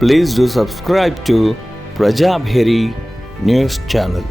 Please do subscribe to Prajabheri News Channel.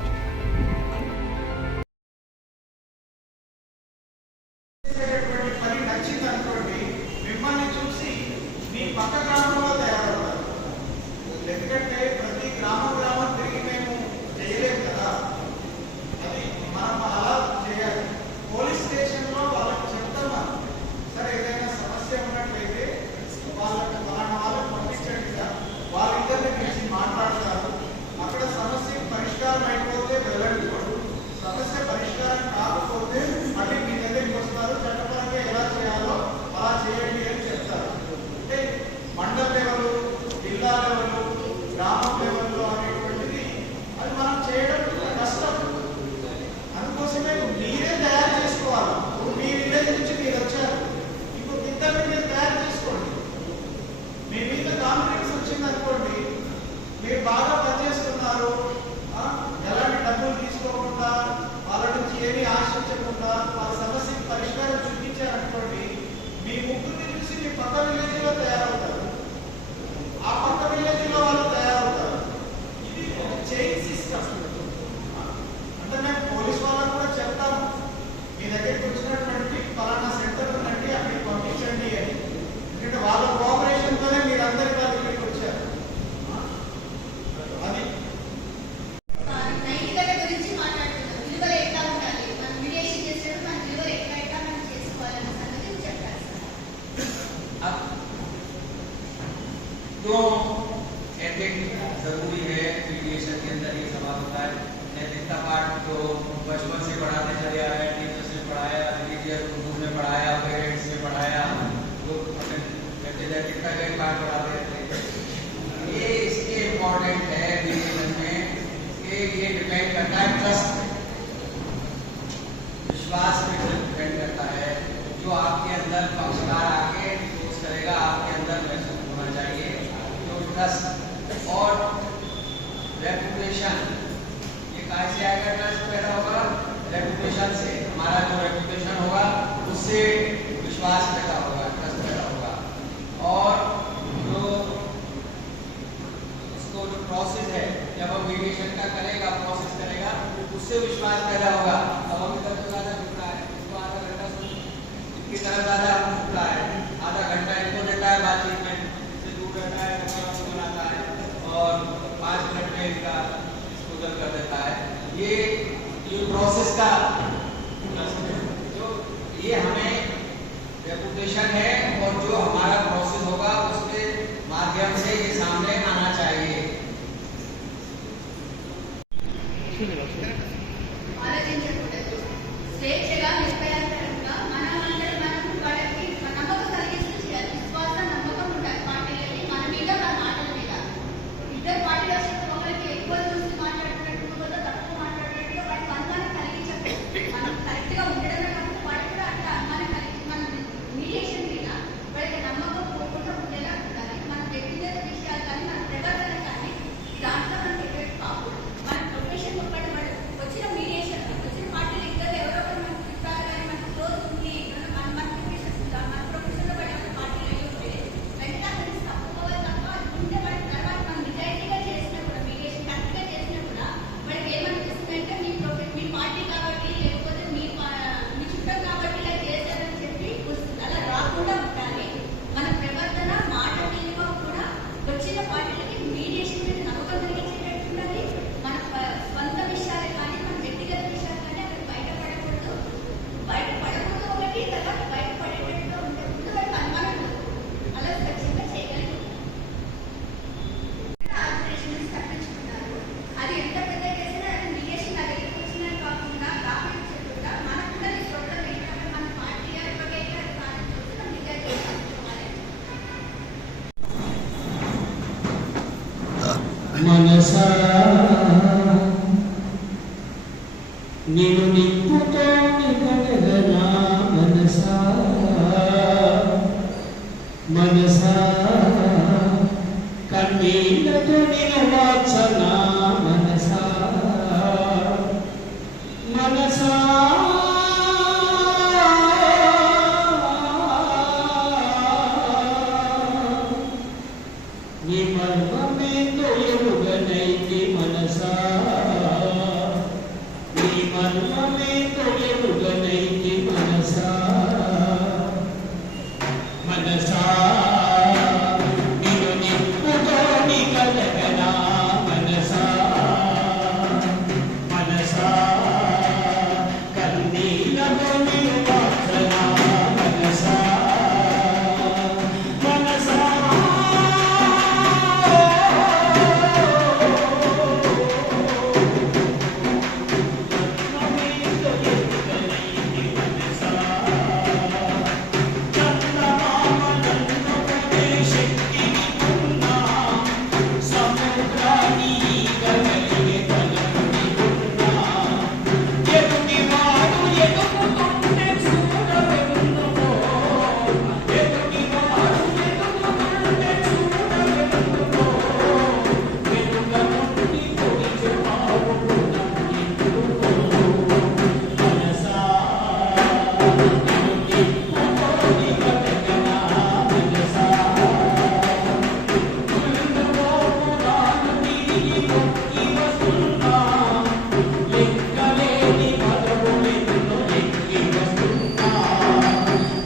क्यों ethic जरूरी है मीडिएशन के अंदर ये सवाल होता है। नैतिकता पाठ तो बचपन से पढ़ाते चले आ रहे हैं, टीचर्स ने पढ़ाया, रिलीजियस गुरु ने पढ़ाया, पेरेंट्स ने पढ़ाया, वो नैतिकता का पाठ पढ़ाते रहते हैं। ये इसके इम्पोर्टेंट है मीडिएशन में कि ये डिपेंड करता है ट्रस्ट पे, विश्वास पे डिपेंड करता है। जो आपके अंदर पक्षकार आके सोच करेगा, आपके अंदर महसूस होना चाहिए ट्रस्ट और रेपुटेशन। ये कहाँ से आएगा? ट्रस्ट पैदा होगा रेपुटेशन से। हमारा जो रेपुटेशन होगा उससे विश्वास पैदा होगा, ट्रस्ट पैदा होगा। और जो इसको जो प्रोसेस है, जब हम मीडिएशन का करेगा, प्रोसेस करेगा, उससे विश्वास पैदा होगा। अब हम इधर तो ज़्यादा झुक रहा है, इसको आधा घंटा इनकी तरह ज़्यादा झुक रहा है, आधा घंटा इनको देता है बातचीत में, इससे दूर रहता है, और 5 मिनट में इसका डिस्पोजल कर देता है। ये प्रोसेस का जो ये हमें रेपुटेशन है, और जो हमारा प्रोसेस होगा उसके माध्यम से ये सामने आना चाहिए। మనసా నిన్ను నిప్పుతో నిగడగనా మనసా మనసా కన్నీళ్లతో నిన్ను వాచనా మనసా మనసా నీ మర్మమేందో ఎరుగనైతి మనసా నీ మర్మమేందో ఎరుగనైతి మనసా మనసా నిన్ను నిప్పుతోని కలగనా మనసా మనసా కన్నీళ్ళతో నిలువాసనా మనసా మనసా మర్మమేందో ఎరుగనైతి మనసా చందమామ నన్ను కొనే శక్తిని ఉన్నా సముద్రాన్ని ఈగగలిగే బలముని ఉన్నా ఎదుటివాడు ఎదుగుతుంటే చూడవెందుకో ఎదుటివాడు ఎదుగుతుంటే చూడవెందుకో వెనుక నుండి పొడిచి పావుకున్నెందుకో మనసా నిన్ను నిప్పుతోని కలగనా మనసా ముందుపోపురాను తిరిగి మొక్కి వస్తున్నా లెక్కలేని పదవులెన్నో ఎక్కి వస్తున్నా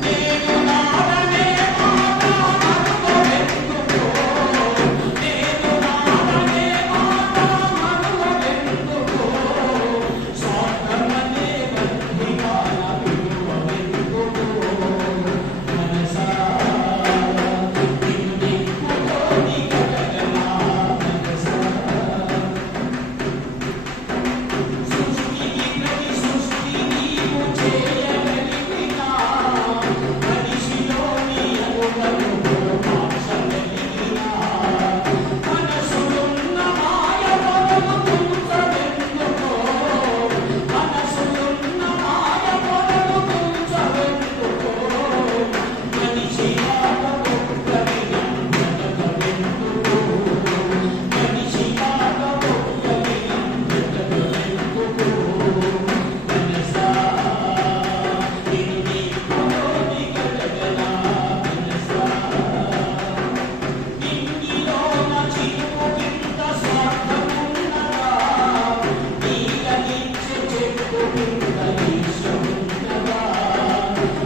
నేను నాడనే మాట మరువెందుకో నేను నాడనే మాట మరువెందుకో స్వార్థమనే బంధిగాన విలువెందుకో మనసా నిన్ను నిప్పుతోని కలగనా మనసా సృష్టికి ప్రతి సృష్టి నీవు చేయగలిగినా మనిషిలోని అనుభవము మార్చగలిగినా మనసులున్న మాయ పొరలు తుంచవెందుకో మనసులున్న మాయ పొరలు తుంచవెందుకో మనిషిగా ఒక్కరిగా బ్రతకవెందుకో మనిషిగా ఒక్కరిగా బ్రతకవెందుకో మనసా నిన్ను నిప్పుతోని కలగనా మనసా నింగిలోన చిరుపు కింద స్వార్థమున్నదా నీలనిచ్చే చెట్టు కింద ఈశమున్నదా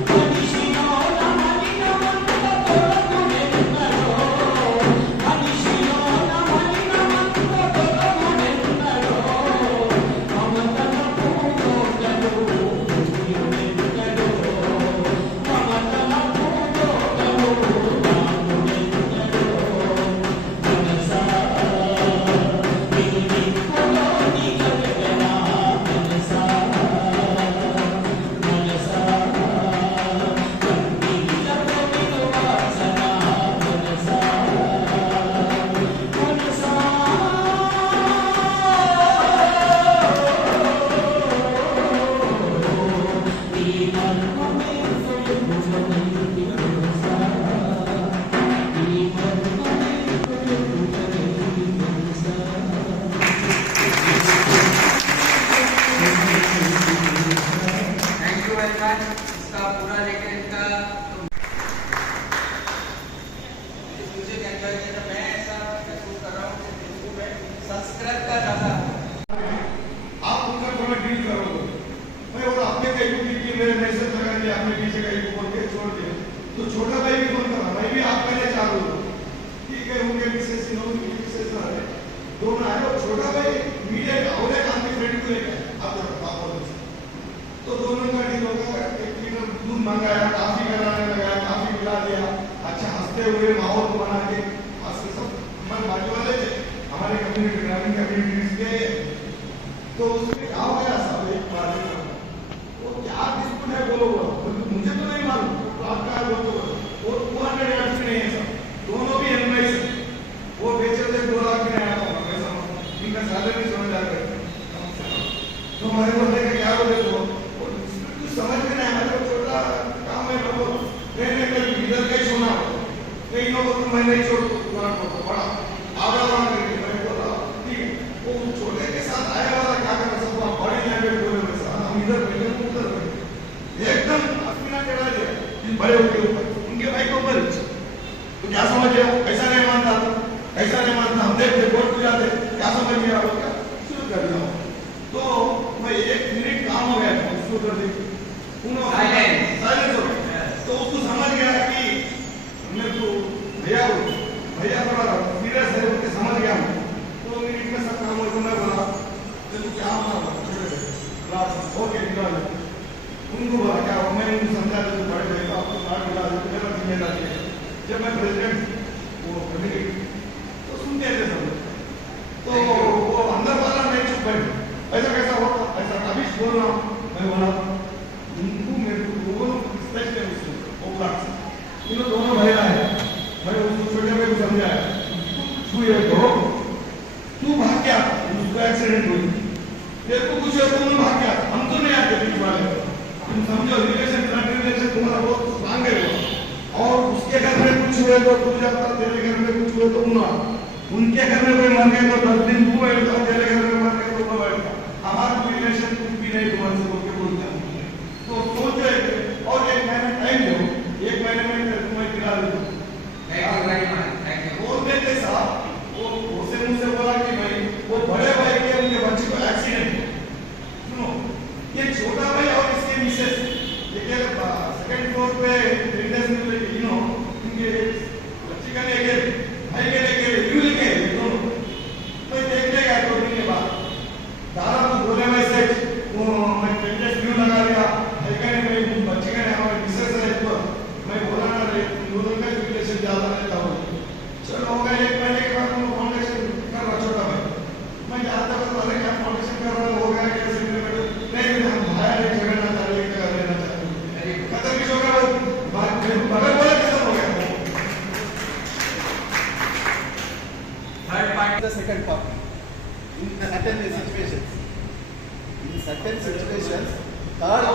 మనిషిలోన మలినమంత తొలగునెన్నడో మనిషిలోన మలినమంత తొలగునెన్నడో మమతల పూదోటలు పూయునెన్నడో మమతల పూదోటలు రామునెన్నడో మనసా నిన్ను నిప్పుతోని కలగనా మనసా మనసా కన్నీళ్ళతో నిలువాసనా మనసా మనసా నీ మర్మమేందో ఎరుగనైతి మనసా నీ మర్మమేందో ఎరుగనైతి మనసా थैंक यू वेरी मच इसका पूरा लेकर इनका इस म्यूजिक एंजॉय किया था। मैं ऐसा महसूस कर रहा हूँ कि तेलुगु में संस्कृत का ज़्यादा आप उनका थोड़ा डील करो मैं वो अपने कहीं को कि मेरे मैसेज लगा दिया आपने पीछे कहीं को बोल के छोड़ दिया तो छोटा भाई भी फोन करा मैं भी आप पहले चालू ठीक है उनके विशेष विशेष है दोनों आए और छोटा भाई मीडिया का और एक आदमी फ्रेंड को लेकर आप तो दोनों का डील होगा एक लीटर दूध मंगाया काफी कराने लगाया काफी मिला दिया अच्छा हंसते हुए माहौल को बना के हंसते सब हमारे बाजू वाले थे हमारे कम्युनिटी ग्रामीण कम्युनिटीज के तो उसमें क्या हो गया सब एक बार वो क्या डिस्प्यूट है बोलो मुझे तो नहीं मालूम आपका है वो तो वो 200 यार्ड्स में नहीं है सब दोनों भी एनवाइस वो बेचे थे 2 लाख में आया था पैसा इनका सैलरी समझ आ गया तो हमारे बोलते कि क्या बोले तो समझ में नहीं हमारे छोटा काम है लोगों मैंने कल इधर का ही सुना कहीं लोगों को मैं नहीं छोड़ बड़ा आगे मैं बोला ठीक है वो छोटे के साथ आया वाला क्या कर सकता बड़ी लैंग्वेज बोले वैसा हम इधर बैठे उधर बैठे एकदम अपना चढ़ा दिया बड़े के ऊपर उनके भाई के ऊपर तो क्या समझ गया ऐसा नहीं मानता बन गया होगा शुरू कर दिया। तो मैं 1 मिनट काम हो गया शुरू कर दी, साइलेंस हो गया। तो उसको समझ गया कि मेरे को भैया थोड़ा सीरियस है उसके समझ गया। 2 मिनट में सब काम हो मैं बोला चलो क्या होगा ओके उनको बोला क्या मैं उनको समझा दे बड़े भाई को आपको कार्ड मिला दे मेरा जिम्मेदारी है। जब मैं प्रेसिडेंट वो तो सुनते थे सब, तो वो अंदर वाला नहीं चुप बैठ ऐसा कैसा होता ऐसा अभी बोल रहा हूँ। मैं बोला उनको मेरे को दोनों रिस्पेक्ट है उसको इन दोनों महिला है। मैं उसको छोटे भाई को समझाया छुए तो तू भाग गया उसको एक्सीडेंट हुई तेरे को कुछ हो तो तुम भाग गया हम तो नहीं आते बीच वाले तुम समझो रिलेशन तुम्हारा बहुत स्ट्रांग है और उसके घर में कुछ हुए तो तू जाता तेरे घर में कुछ हुए तो उनके घर में कोई मर गए तो 10 दिन तू बैठता तेरे घर में मर गए तो मैं बैठता हमारा कोई रिलेशन कुछ भी नहीं तुम्हारे से बोल के बोलते हैं। तो सोच रहे थे और 1 महीने टाइम दो 1 महीने में तुम्हें गिरा देता बोल देते साहब वो से मुझसे बोला कि भाई वो बड़े भाई के उनके बच्चे को एक्सीडेंट सुनो ये छोटा भाई और इसके मिसेस देखिए 2nd फ्लोर पे बिल्डर्स में इनके बच्चे का लेके भाई के लेके व्यू लेके दोनों मैं देखने गया 2 दिन के बाद दारा तो बोले भाई सेठ वो मैं बिल्डर्स व्यू लगा दिया भाई का ने मैं बच्चे का ने हमारे मिसेस है तो मैं बोला ना रे दोनों का रिलेशन ज्यादा रहता हो चलो हो गया 1 महीने के बाद वो फाउंडेशन कर रहा छोटा भाई मैं जानता था पहले क्या फाउंडेशन कर रहा हो गया कैसे नहीं हम भाई ने झगड़ना चाह रहे कर लेना चाहते खत्म भी हो गया बगल वाला खत्म हो गया। Third party The second part. In certain situations, third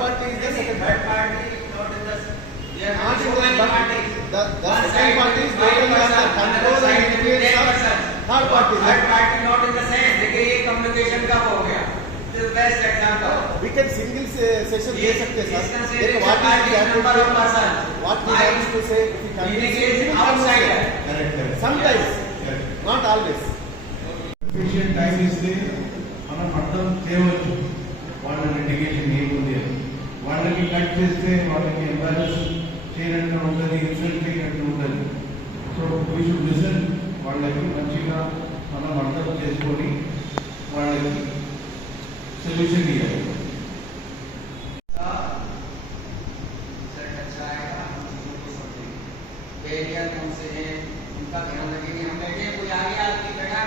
party is the second third party. party not in the they are Not not in so the many but parties. the One second side party is is 5 totally under persons, control another and side is influence 10 of persons. third party. Third party not in the same. देखिए ये communication का हो गया. This is best example. We can single session ये दे सकते हैं इसका sir. से देखो what what is is the number of persons? what he wants to say. If he Meaning convinces, is he will outsider. convince. Sometimes, not always. Sufficient time ఇస్తే మనం అర్థం చేయవచ్చు వాళ్ళ లిటిగేషన్ ఏముంది అని. వాళ్ళకి కట్ చేస్తే వాళ్ళకి ఎంబారస్ చేయనట్టు ఉంటుంది, ఇన్సల్ట్ చేయనట్టు ఉంటుంది. సో వీ షుడ్ లిసన్ వాళ్ళకి మంచిగా మనం అర్థం చేసుకొని వాళ్ళకి సొల్యూషన్ ఇవ్వాలి. एरिया कौन से हैं उनका ध्यान रखेंगे। हम बैठे कोई आ गया आपकी जगह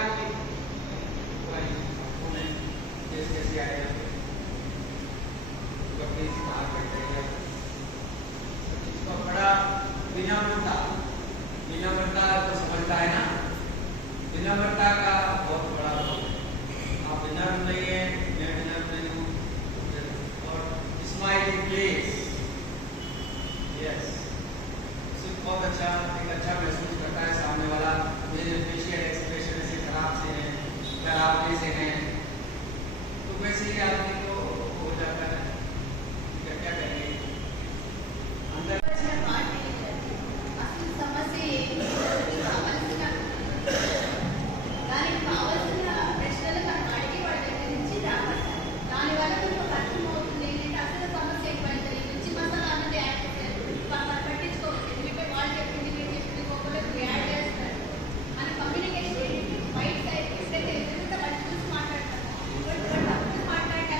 कैसे आएगा बाहर बैठेगा इसको बड़ा विनम्रता तो समझता है ना। विनम्रता का बहुत बड़ा रोल है। आप विनम्र नहीं है मैं विनम्र नहीं हूँ और स्माइलिंग प्लीज यस बहुत अच्छा एक अच्छा महसूस करता है सामने वाला। मेरे फेशियल एक्सप्रेशन से खराब से हैं डरावने से हैं तो वैसे ही आदमी को हो जाता है क्या करेंगे अंदर అసలు సమస్య ఏంటి కావాల్సిన దానికి కావాల్సిన ప్రశ్నలు మనం అడిగి వాళ్ళ దగ్గర నుంచి రావాలి. దానివల్ల మీకు అర్థమవుతుంది ఏంటంటే అసలు సమస్య ఎక్కువైంది నుంచి మసాలా అన్నది యాడ్ చేశారు పట్టించుకోవాలి. ఎందుకంటే వాళ్ళు చెప్పింది మీరు చెప్పింది ఒకళ్ళు యాడ్ చేస్తారు అని కమ్యూనికేషన్ ఏంటి బయట సైడ్ ఎక్కడైతే ఎదురుగా వాళ్ళు చూసి మాట్లాడతారు. బట్ మాట్లాడే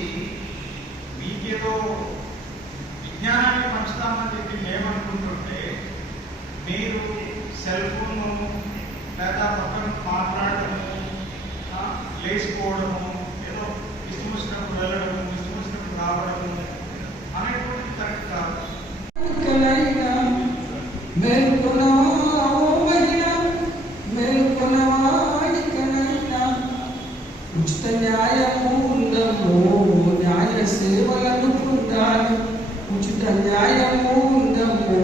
వచ్చి మీకేదో విజ్ఞానాన్ని పంచుతామని చెప్పి మేము అనుకుంటుంటే మీరు సెల్ ఫోను లేదా పక్కన మాట్లాడటము లేచిపోవడము ఏదో ఇష్టం వచ్చినప్పుడు వెళ్ళడము ఇష్టం వచ్చినప్పుడు రావడము అనేటువంటిది కరెక్ట్ కాదు. ఉచిత న్యాయము ఉందము న్యాయ సేవలను పొందాలి. ఉచిత న్యాయము ఉందము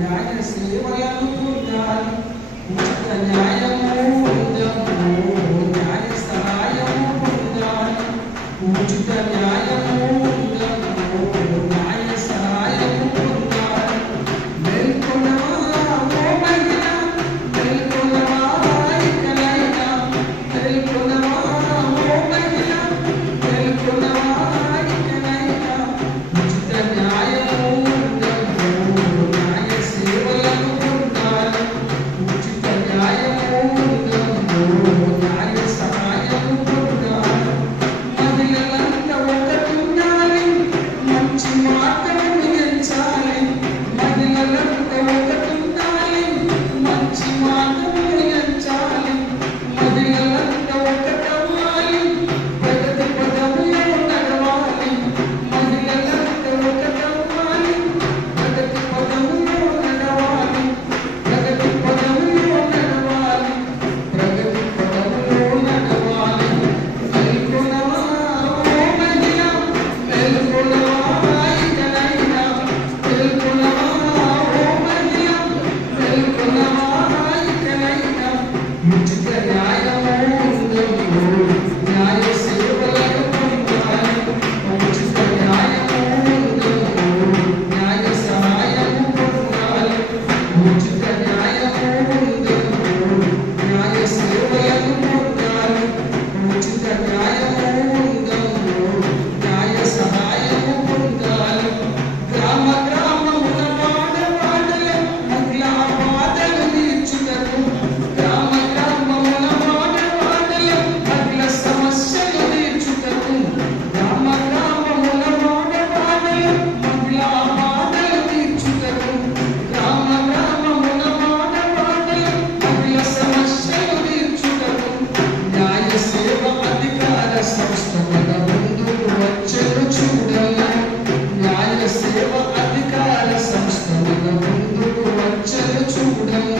న్యాయ సేవలను పొందాలి. ఉచిత న్యాయము ఉందము న్యాయ సహాయము పొందాలి. ఉచిత న్యాయము ఉందము న్యాయ సహాయము పొందాలి. మేల్కొనవా ఓ మహిళ, మేల్కొనవా ఇకనైనా, మేల్కొనవా ఓ మహిళ, మేల్కొనవా ఇకనైనా. ఉచిత న్యాయము ఉందము న్యాయ సేవలను పొందాలి. ఉచిత న్యాయము ఉందము న్యాయ సహాయము పొందాలి. మహిళలంతా ఒకటుండాలి, మంచి మార్గము ఎంచాలి. మహిళలంతా ఒకటుండాలి, మంచి మార్గము ఎంచాలి. మహిళలంతా ఒకటవ్వాలి, ప్రగతి పదములో నడవాలి. మహిళలంతా ఒకటవ్వాలి, ప్రగతి పదములో నడవాలి. ప్రగతి పదములో నడవాలి, ప్రగతి పదములో నడవాలి. మేల్కొనవా ఓ మహిళ, మేల్కొనవా ఇకనైనా, మేల్కొనవా ఓ మహిళ, మేల్కొనవా ఇకనైనా. ఉచిత న్యాయము ఉందము న్యాయ సేవలను పొందాలి. ఉచిత న్యాయము ఉందము న్యాయ సహాయము పొందాలి. ఉచిత న్యాయము ఉందము న్యాయ సేవలను పొందాలి. ఉచిత న్యాయము ఉందము న్యాయ సహాయము పొందాలి. గ్రామ గ్రామమున వాడవాడల మహిళా బాధలు తీర్చుటకు, గ్రామ గ్రామమున వాడవాడల మహిళ సమస్యలు తీర్చుటకు, గ్రామ గ్రామమున వాడవాడల మహిళా బాధలు తీర్చుటకు, గ్రామ గ్రామమున వాడవాడల మహిళ సమస్యలు తీర్చుటకు న్యాయ సేవ అధికార సంస్థ మన ముందుకు వచ్చెను చూడము. న్యాయ సేవ అధికార సంస్థ మన ముందుకు వచ్చెను చూడము.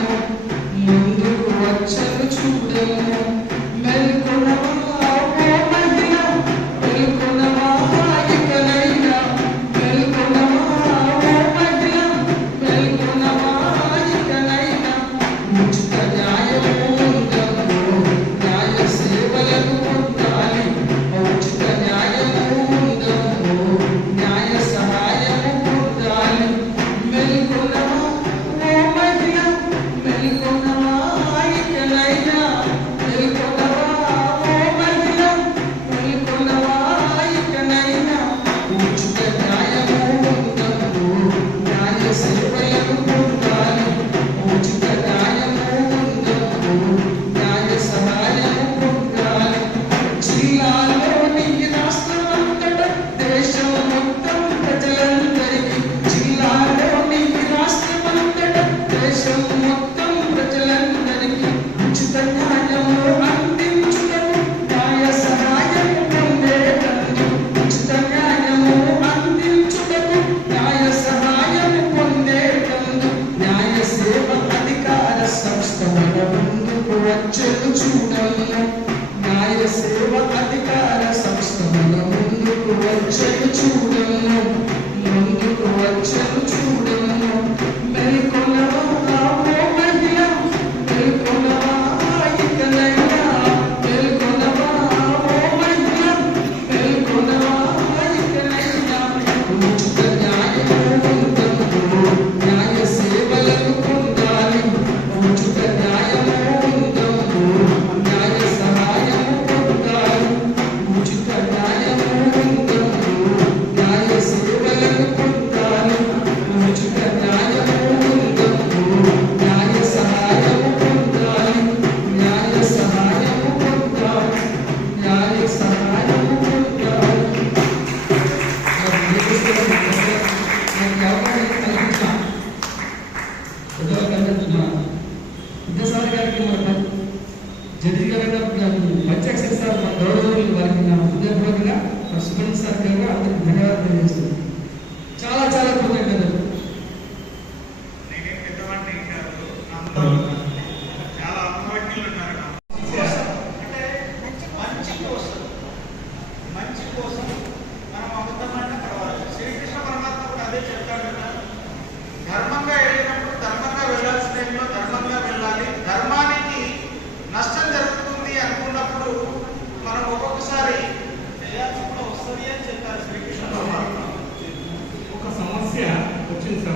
ముందుకు వచ్చెను చూడము. మేల్కొనవా ఓ మహిళ, మేల్కొనవా ఇకనైనా, మేల్కొనవా ఓ మహిళ, మేల్కొనవా ఇకనైనా. ఉచిత న్యాయము ఉందము న్యాయ సేవలను పొందాలి. ఉచిత న్యాయము ఉందము న్యాయ సహాయము పొందాలి. మేల్కొనవా ఓ మహిళ, మేల్కొనవా ఇకనైనా, మేల్కొనవా ఓ మహిళ, మేల్కొనవా ఇకనైనా. ఉచిత న్యాయము ఉందము న్యాయ సేవలను పొందాలి. ఉచిత న్యాయము ఉందము న్యాయ సహాయము పొందాలి. జిల్లాలోని రాష్ట్రమంతటా దేశం మొత్తం ప్రజలందరికీ, జిల్లాలోని రాష్ట్రమంతటా దేశం మొత్తం ప్రజలందరికీ ఉచిత న్యాయము అందించుటకు న్యాయ సహాయము పొందేటందుకు, ఉచిత న్యాయము అందించుటకు న్యాయ సహాయము పొందేటందుకు న్యాయ సేవ అధికార సంస్థ మన ముందుకు వచ్చెను చూడము. న్యాయ సేవ అధికార సంస్థ మన ముందుకు వచ్చెను చూడము. ముందుకు వచ్చెను చూడము. మేల్కొనవా ఓ మహిళ, మేల్కొనవా ఇకనైనా, మేల్కొనవా ఓ మహిళ, మేల్కొనవా ఇకనైనా. ఉచిత న్యాయము ఉందము న్యాయ సేవలను పొందాలి. ఉచిత న్యాయము ఉందము న్యాయ సహాయము పొందాలి. ఉచిత న్యాయము ఉందము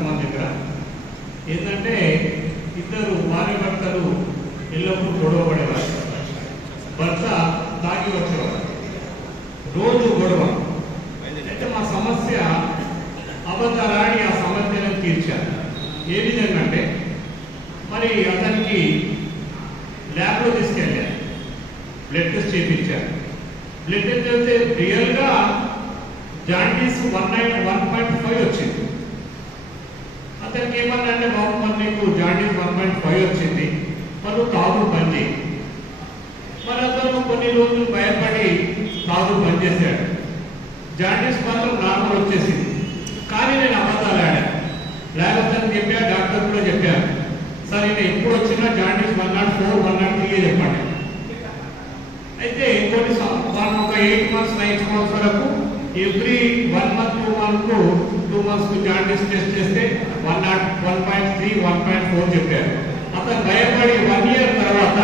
మన దగ్గర ఏంటంటే ఇద్దరు భార్య భర్తలు ఎల్లప్పుడూ గొడవ పడేవారు. భర్త తాగి వచ్చేవారు, రోజు గొడవ. అయితే మా సమస్య అబద్ధాలాడి ఆ సమస్యను తీర్చారు. ఏ విధంగా అంటే మరి అతనికి ల్యాబ్లో తీసుకెళ్ళారు, బ్లడ్ టెస్ట్ చేయించారు. బ్లడ్ టెస్ట్ చేస్తే రియల్గా జాండీస్ 1.5 వచ్చింది. అతనికి ఏమన్నా అంటే బాబు మరి నీకు జాండీస్ 1.5 వచ్చింది, మరి తాగు బంద్ చేయి. మరి అతను కొన్ని రోజులు భయపడి తాగు బంద్ చేశాడు. జాండీస్ మాత్రం నార్మల్ వచ్చేసింది. కానీ నేను అబద్ధాలు ఆడాను. లేకపోతే చెప్పా, డాక్టర్ కూడా చెప్పాను, సార్ ఇది ఎప్పుడు వచ్చినా జాండీస్ 104, 103 చెప్పండి. అయితే కొన్ని ఒక 8 months 9 months వరకు every 1 month 2 months jaundice test చేస్తే 1.3, 1.4 చెప్పారు. అతను భయపడి 1 year తర్వాత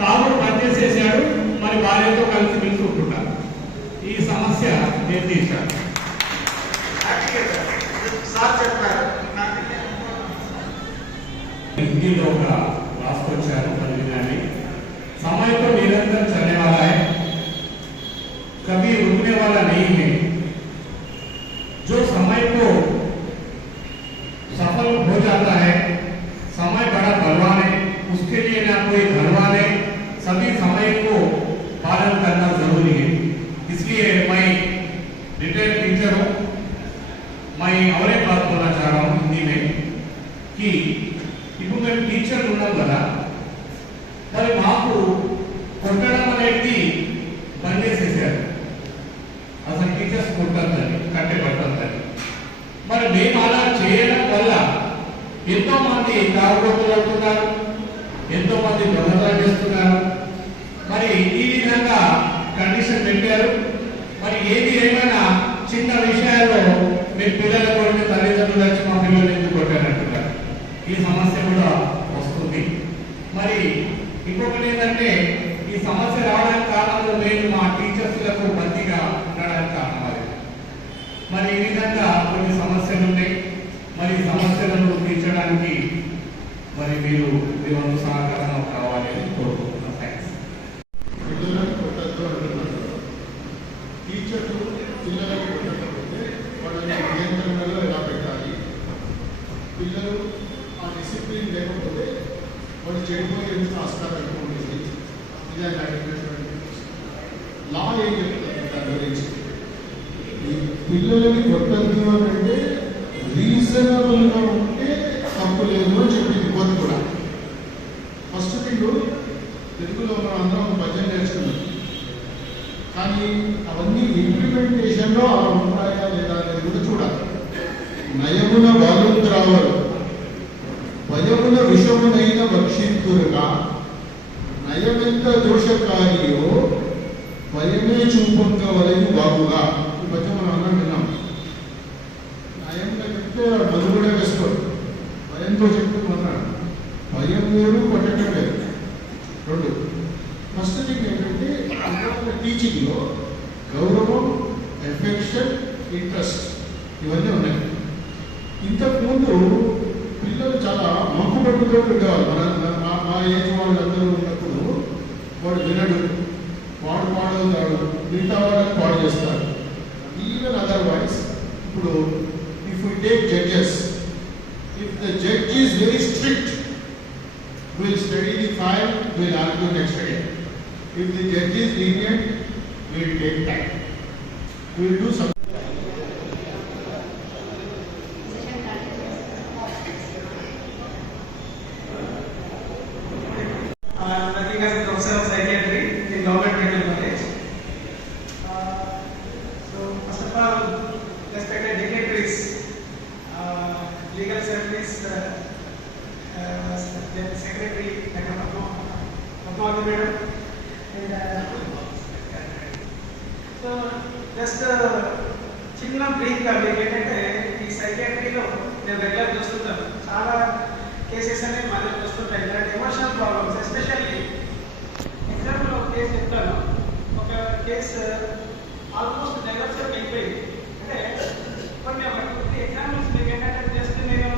తాగుడు బంద్ చేసేసాడు. మరి భార్యతో కలిసి పిలిచి ఉంటున్నారు. ఈ సమస్య నేను తీశాను. సార్ చెప్పారు, हिंदी का समय तो निरंतर चलने वाला है, कभी रुकने वाला नहीं है। जो समय को सफल हो जाता है, समय बड़ा बलवान है, उसके लिए ना कोई धनवान है, सभी समय को पालन करना जरूरी है। इसलिए मैं रिटायर्ड टीचर हूँ। मैं और एक बात बोलना चाह रहा हूँ हिंदी में कि ఇప్పుడు మేము టీచర్ ఉన్నాం కదా, మరి మాకు కొట్టడం అనేది బంద్ చేసేసారు. అసలు టీచర్స్ కొట్టద్దని, కట్టెపట్టద్దని. మరి మేము అలా చేయడం వల్ల ఎంతో మంది తాగుబోతులు అవుతున్నారు, ఎంతో మంది దొంగతనం చేస్తున్నారు. మరి ఈ విధంగా కండిషన్ పెట్టారు. మరి ఏది ఏమైనా చిన్న విషయాల్లో మీ పిల్లల కొట్టి తల్లిదండ్రులు వచ్చి మా పిల్లలు ఎందుకు కొట్టారంటున్నారు. ఈ సమస్య కూడా వస్తుంది. మరి ఇంకొకటి ఏంటంటే ఈ సమస్య రావడానికి కారణంలో నేను మా టీచర్స్లకు మంచిగా ఉండడానికి కారణం అది. మరి ఈ విధంగా కొన్ని సమస్యలు ఉన్నాయి. మరి సమస్యలను తీర్చడానికి మరి మీరు మీ వంతు సహకారం కావాలి అని కోరుకుంటున్నాను. థ్యాంక్స్. టీచర్లు పిల్లలకు కొట్టకపోతే వాళ్ళని నియంత్రణలో ఎలా పెట్టాలి, పిల్లలు ఆ డిసిప్లిన్ లేకపోతే వాళ్ళు చెడిపోయేందుకు ఆస్కారం ఎక్కువ ఉంటుంది. ఇది ఆయన అడిగినటువంటి లా ఏం చెప్తుంది దాని గురించి? ఈ పిల్లలని కొట్టద్దు అని అంటే రీజనబుల్గా ఉంటే తప్పు లేదు అని చెప్పింది కోర్టు కూడా. ఫస్ట్ థింగ్, తెలుగులో మనం అందరం పద్యం నేర్చుకున్నాం, కానీ అవన్నీ ఇంప్లిమెంటేషన్లో అలా ఉంటాయా లేదా అనేది కూడా చూడాలి. నయమున బాలుద్రావరు భయమున విషమునైన భక్షితురుగా నయమెంత దోషకారియో భయమే చూపంగా వలయు బాగుగా. ఈ పద్యం మనం అందరం విన్నాం. నయంగా చెప్తే మధు కూడా వేసుకోడు, భయంతో చెప్తూ అన్నాడు. భయం వేరు, కొట్టడం వేరు, రెండు. ఫస్ట్ థింగ్ ఏంటంటే టీచింగ్లో గౌరవం, ఎఫెక్షన్, ఇంట్రెస్ట్ ఇవన్నీ ఉన్నాయి. ఇంతకుముందు పిల్లలు చాలా మక్కుబట్టుతో ఉండేవాళ్ళు. మా ఏజ్ వాళ్ళందరూ ఉన్నప్పుడు వాడు వినడు, వాడు పాడవుతాడు, మిగతా వాళ్ళని పాడు చేస్తారు. ఈవెన్ అదర్వైజ్ ఇప్పుడు if you take judges, if the judge is very strict, will study the file, will argue next day. If the judge is lenient, we will take time. We will do something. Working as a professor of psychiatry in Government Medical College. So first of all, respected dignitaries, legal service, Secretary Dr. Padmavathy Madam. So just చిన్న బ్రీఫ్గా మీకు ఏంటంటే ఈ సైకియాట్రీలో నేను regular చూస్తుంటాను, చాలా cases అనేవి మళ్ళీ చూస్తుంటాయి. ఇలాంటి ఎమోషనల్ ప్రాబ్లమ్స్, ఎస్పెషల్లీ ఎగ్జాంపుల్ ఒక కేసు చెప్తాను. ఒక కేసు ఆల్మోస్ట్ డెవలప్స్ అయిపోయింది. అంటే కొన్ని ఎగ్జాంపుల్స్ మీకు ఏంటంటే జస్ట్ నేను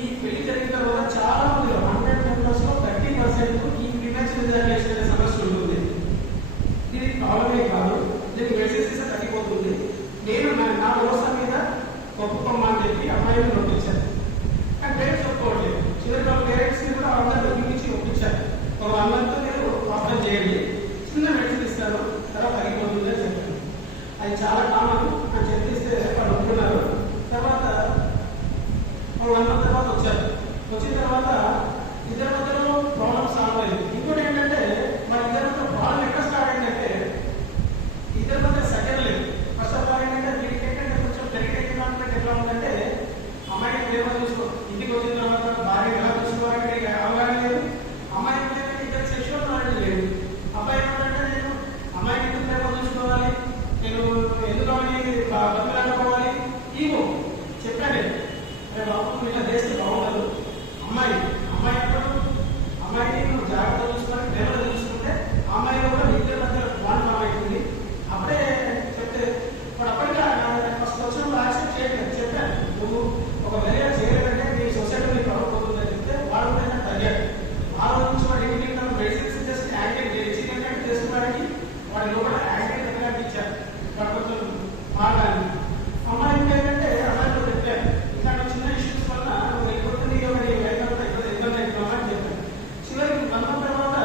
ఈ పెళ్లి జరిగిన తర్వాత చాలా మంది 100 మెంబర్స్లో 30% ఈ ప్రీమెచ్యూర్ రిజర్వేషన్ అనే సమస్య ఉంటుంది. ఇది ప్రాబ్లమే కాదు, దీనికి మెసేజెస్ తగ్గిపోతుంది. నేను నా వ్యవస్థ మీద ఒప్పుకోమా అని చెప్పి అమ్మాయిని నొప్పించాను, కానీ పేరెంట్స్ ఒప్పుకోవట్లేదు. చివరికి వాళ్ళ పేరెంట్స్ని కూడా అందరూ నొప్పించి ఒప్పించారు. ఒక 1 month మీరు ఆపరేట్ చేయండి, చిన్న మెడిసిన్ ఇస్తారు, తర్వాత తగ్గిపోతుంది అని చెప్పాను. అది చాలా కామన్ అని చెప్పేస్తే వాళ్ళు ఒప్పుకున్నారు. తర్వాత 1 month తర్వాత వచ్చారు. వచ్చిన తర్వాత ఇద్దరి మధ్యలో ప్రాబ్లమ్ సాల్వ్ అయింది. ఇంకోటి ఏంటంటే మన ఇద్దరి మధ్య ప్రాబ్లం ఎక్కడ స్టార్ట్ అయిందంటే ఇద్దరి మధ్య సెకండ్ లేదు. ఫస్ట్ ఆఫ్ ఆల్ ఏంటంటే వీటికి ఏంటంటే కొంచెం టెరిటరీ కాన్ఫ్లిక్ట్ ఎట్లా ఉందంటే అమ్మాయిని ప్రేమ చూసుకో, ఇంటికి వచ్చిన తర్వాత భార్య ఎలా చూసుకోవాలంటే అవగాహన లేదు. అమ్మాయి ఇద్దరు సెక్షువల్ నాలెడ్జ్ లేదు. అబ్బాయి ఏమంటే నేను అమ్మాయిని ఎందుకు ప్రేమ చూసుకోవాలి, నేను ఎందుకు బతుకులాడుకోవాలి, ఈగో చెప్పాను. బాబు ఇలా చేస్తే బాగుండదు. అమ్మాయి అప్పుడు అమ్మాయిని నువ్వు జాగ్రత్తగా చూసుకొని ప్రేమగా చూసుకుంటే అమ్మాయిలో కూడా ఇద్దరి మధ్య బాండ్ అవుతుంది. అప్పుడే చెప్తే వాడు అప్పటికే ఫస్ట్ వచ్చినప్పుడు యాక్సెప్ట్ చేయలేదు. చెప్పాను నువ్వు ఒకవేళ చేయలేదంటే నీ సొసైటీ నీకు అవ్వబోతుందని చెప్తే వాడు కూడా తగ్గాడు. ఆ రోజు నుంచి వాడు ఏంటి నాకు మెడిసిన్స్ జస్ట్ యాంటీ చికెన్ చేసుకోవడానికి వాడి లోపల యాంటీ తగ్గడానికి ఇచ్చారు. వాడు కొంచెం మారడానికి అమ్మాయి ఏంటంటే అమ్మాయిలో చెప్పారు ఇట్లాంటి చిన్న ఇష్యూస్ వల్ల నువ్వు వెళ్ళిపోతుంది ఇబ్బంది అవుతున్నావు అని చెప్పాను. చివరికి 1 month తర్వాత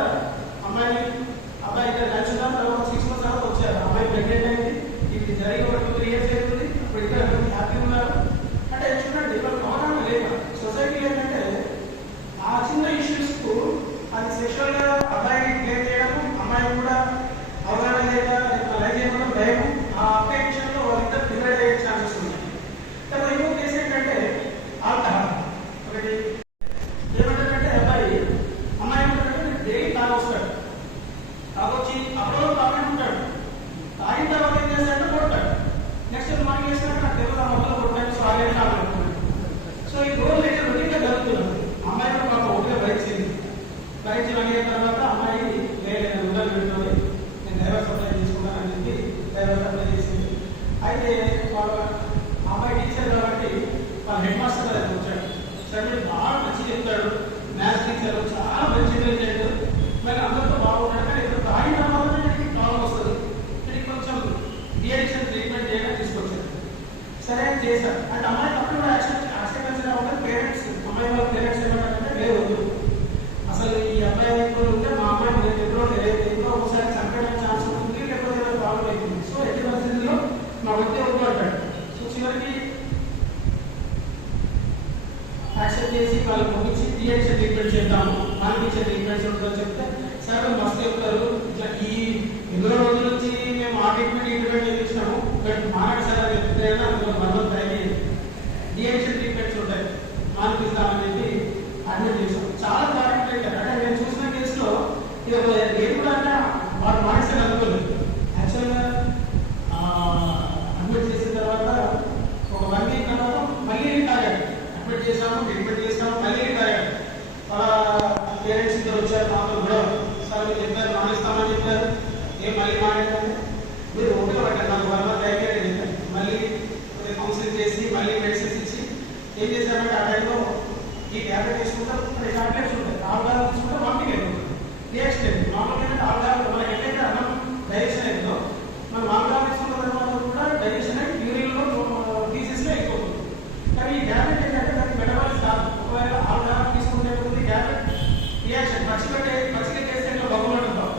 అబ్బాయి ఇక్కడ నచ్చిన తర్వాత 6 months తర్వాత వచ్చారు. అమ్మాయి ప్రెగ్నెంట్ అయింది. ఇది జరిగి 2-3 years అవుతుంది. ఇప్పుడు ఇక్కడ హ్యాపీ ఉన్నారు. అంటే చూడండి ఇవాళ అవగాహన లేదు సొసైటీ. ఏంటంటే ఆ చిన్న ఇష్యూస్ కు అది సెక్షువల్ గా అబ్బాయిని క్లియర్ చేయడం, అమ్మాయి కూడా అవగాహన లేక లైఫ్ చేయడం భయం, ఆ అప్లికేషన్ లో వాళ్ళిద్దరు డివైడ్ అయ్యే ఛాన్సెస్ ఉన్నాయి. తర్వాత ఇంకో కేసు ఏంటంటే ఆల్కహాల్. ఒకటి ఏమంటారంటే అబ్బాయి అమ్మాయి ఏమంటారంటే డైలీ తాగొస్తాడు, తాగొచ్చి అప్పుడు తాగని ఉంటాడు, తాగిన తర్వాత ఏం చేస్తాడంటే కొడతాడు. నెక్స్ట్ మార్నింగ్ చేసినాక నాకు తెలియదు ఆ మొదలు కొట్టాడు. So already తాగనుకున్నాడు. సో ఈ రోజు అయితే రొటీన్గా జరుగుతున్నది. అమ్మాయి కూడా మాకు ఒకటిగా భరించింది. అడిగిన తర్వాత అమ్మాయి నేను ఉండలు పెట్టుకొని నేను డ్రైవర్ సప్లై తీసుకున్నానని చెప్పి డ్రైవర్ సప్లై చేసింది. అయితే వాళ్ళ అమ్మాయి టీచర్ కాబట్టి వాళ్ళ హెడ్ మాస్టర్ దగ్గర వచ్చాడు. సరే బాగా మంచి చెప్తాడు, మ్యాథ్స్ టీచర్ చాలా మంచి ఇంటెలిజెంట్, మరి అందరితో బాగున్నాడు. కానీ ఇప్పుడు తాగిన తర్వాత వీడికి ప్రాబ్లం వస్తుంది. వీడికి కొంచెం డిఎడిక్షన్ ట్రీట్మెంట్ చేయడం తీసుకొచ్చాడు. సరే అని చేశారు. అంటే అమ్మాయి అప్పుడు కూడా యాక్సెప్టెన్స్ రావడం పేరెంట్స్ అమ్మాయి వాళ్ళ పేరెంట్స్ ఏమంటారంటే లేదు అసలు ఈ అబ్బాయి ఉంటే మా అమ్మాయి నేను ఎప్పుడో ఒకసారి చంపేయడానికి ఛాన్స్ ఉంటుంది, లేకపోతే ఏదైనా ప్రాబ్లం అవుతుంది. సో ఎట్టి పరిస్థితుల్లో మా వ్యక్తి వద్దు అంటాడు. సో చివరికి యాక్సెప్ట్ చేసి వాళ్ళు పంపించి డిఎడిక్షన్ ట్రీట్మెంట్ చేద్దాము, మానిపించే ట్రీట్మెంట్స్ ఉంటుందని చెప్తే సరే మస్తు చెప్తారు. ఇట్లా ఈ ఎన్నో రోజుల నుంచి మేము ఆ ట్రీట్మెంట్ ఈ ట్రీట్మెంట్ చేయించినాము, బట్ మానక సార్ చెప్తే అందులో 1 month అయ్యి డిఎడిక్షన్ ట్రీట్మెంట్స్ ఉంటాయి మానిపిస్తామని చెప్పి అడ్మిట్ చేసాం. చాలా టాలెంట్ పెట్టారు. అంటే నేను చూసిన కేసులో నేను కూడా అంటే వాడు మానేసాను అనుకోలేదు. యాక్చువల్గా అడ్మిట్ చేసిన తర్వాత ఒక 1 week తర్వాత మళ్ళీ తాగాడు. అడ్మిట్ చేసాము, ట్రీట్మెంట్ చేసాము, మళ్ళీ తాగాడు. పేరెంట్స్ ఇద్దరు వచ్చారు, నాతో కూడా సార్ మీరు చెప్పారు మానేస్తామని చెప్పారు, ఏం మళ్ళీ మానేస్తాను మీరు ఓపిక పట్టారు. నాకు 1 month అయిపోయాడు చెప్పారు. మళ్ళీ కౌన్సిలింగ్ చేసి మళ్ళీ మెడిసిన్స్ ఇచ్చి ఏం చేశారంటే ఆ టైంలో ఈ ట్యాబ్లెట్ తీసుకుంటారు, టాబ్లెట్స్ ఉంటాయి, ఆల్కహాల్ తీసుకుంటే వామిటింగ్ అయిపోతుంది, రియాక్షన్ అవుతుంది. నార్మల్గా ఏంటంటే ఆల్కహాల్ మనకి ఎట్లయితే అన్నం డైజెషన్ అయిందో మనం ఆల్కహాల్ తీసుకున్న తర్వాత కూడా డైజెషన్ అయ్యి యూరిన్లో ఫీజెస్లో అయిపోతుంది. కానీ ఈ ట్యాబ్లెట్ ఏంటంటే దానికి మెటబాలిక్ కాదు. ఒకవేళ ఆల్కహాల్ తీసుకుంటే ట్యాబ్లెట్ రియాక్షన్ పచ్చిగట్టేస్తే ఇట్లా బొమ్మలు ఉంటాం,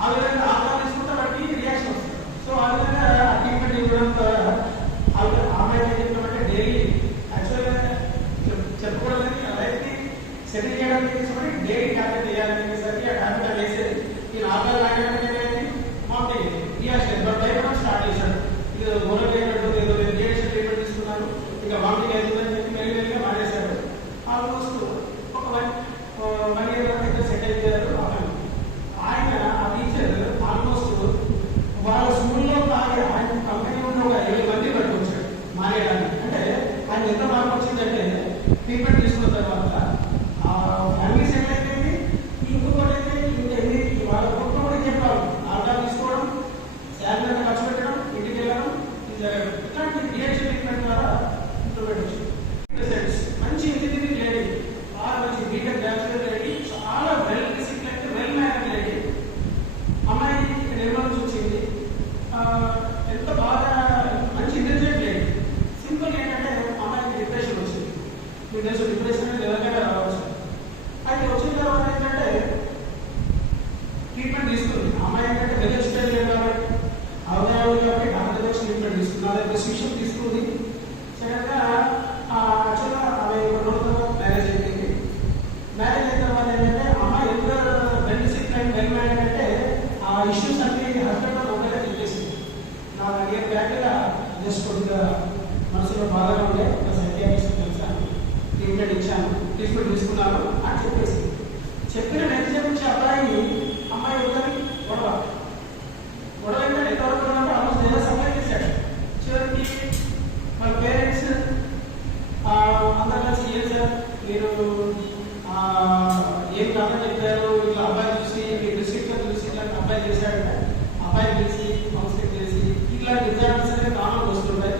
ఆ విధంగా ఆల్కహాల్ తీసుకుంటే వాటికి రియాక్షన్ వస్తుంది. సో ఆ విధంగా ఆ ట్రీట్మెంట్ ఇవ్వడం ద్వారా ఆమె చెప్పినట్టే డైలీ యాక్చువల్గా చెప్పుకోవడానికి లైఫ్ని సెటిల్ చేయడానికి తీసుకొని డైలీ ట్యాబ్లెట్ వేయాలని చెప్పేసరికి ఆ ట్యాబ్లెట్ వేసేది ఈ ఆల్కహాల్ లాంటి మామూలు రియాక్షన్ బట్ భయపడడం స్టార్ట్ చేశాడు. ఇది గొడవ ఏదో రియాక్షన్ ట్రీట్మెంట్ తీసుకున్నాను, ఇంకా వామిటింగ్ అవుతుందని చెప్పి మెల్లిగా మానేశాడు. ఆల్మోస్ట్ ఒక 1 year వరకు సెట్ అయిపోయారు. ఆయన ఆ టీచర్ ఆల్మోస్ట్ వాళ్ళ స్కూల్లో తాగి ఆయన కంపెనీ ఉన్న ఒక 7 మంది పట్టుకొచ్చాడు మానేయడానికి. అంటే ఆయన ఎంత మార్పు వచ్చిందంటే ట్రీట్మెంట్ తీసుకున్న తర్వాత ఫ్యామిలీ సెటిల్ అయిపోయింది. ఇంకొకటి అయితే ఇంకా వాళ్ళ కుటుంబం కూడా చెప్పాలి ఆల్కహాల్ తీసుకోవడం, శాలరీ ఖర్చు పెట్టడం, ఇంటికి వెళ్ళడం, ఇట్లాంటి డిఎడిక్షన్ ట్రీట్మెంట్ ద్వారా ఇంప్రూవ్మెంట్ ట్రీట్మెంట్ తీసుకున్నాను అని చెప్పేసి చెప్పిన నెక్స్ట్ డే నుంచి అబ్బాయి అమ్మాయి ఉందని గొడవ ఏంటంటే ఎంతవరకు అంటే ఆల్మోస్ట్ ఏదో సప్లై చేశాడు. చివరికి వాళ్ళ పేరెంట్స్ అందరూ కలిసి ఏం సార్ మీరు ఏం కారణం చెప్పారు, ఇట్లా అబ్బాయి చూసి మీ డిస్ట్రిక్ట్ చూసి ఇట్లా అబ్బాయి చేశాడంటే అబ్బాయి తెలిసి కౌన్సిలింగ్ చేసి ఇట్లా డిజార్డర్స్ అనేది కామన్ వస్తుంటాయి.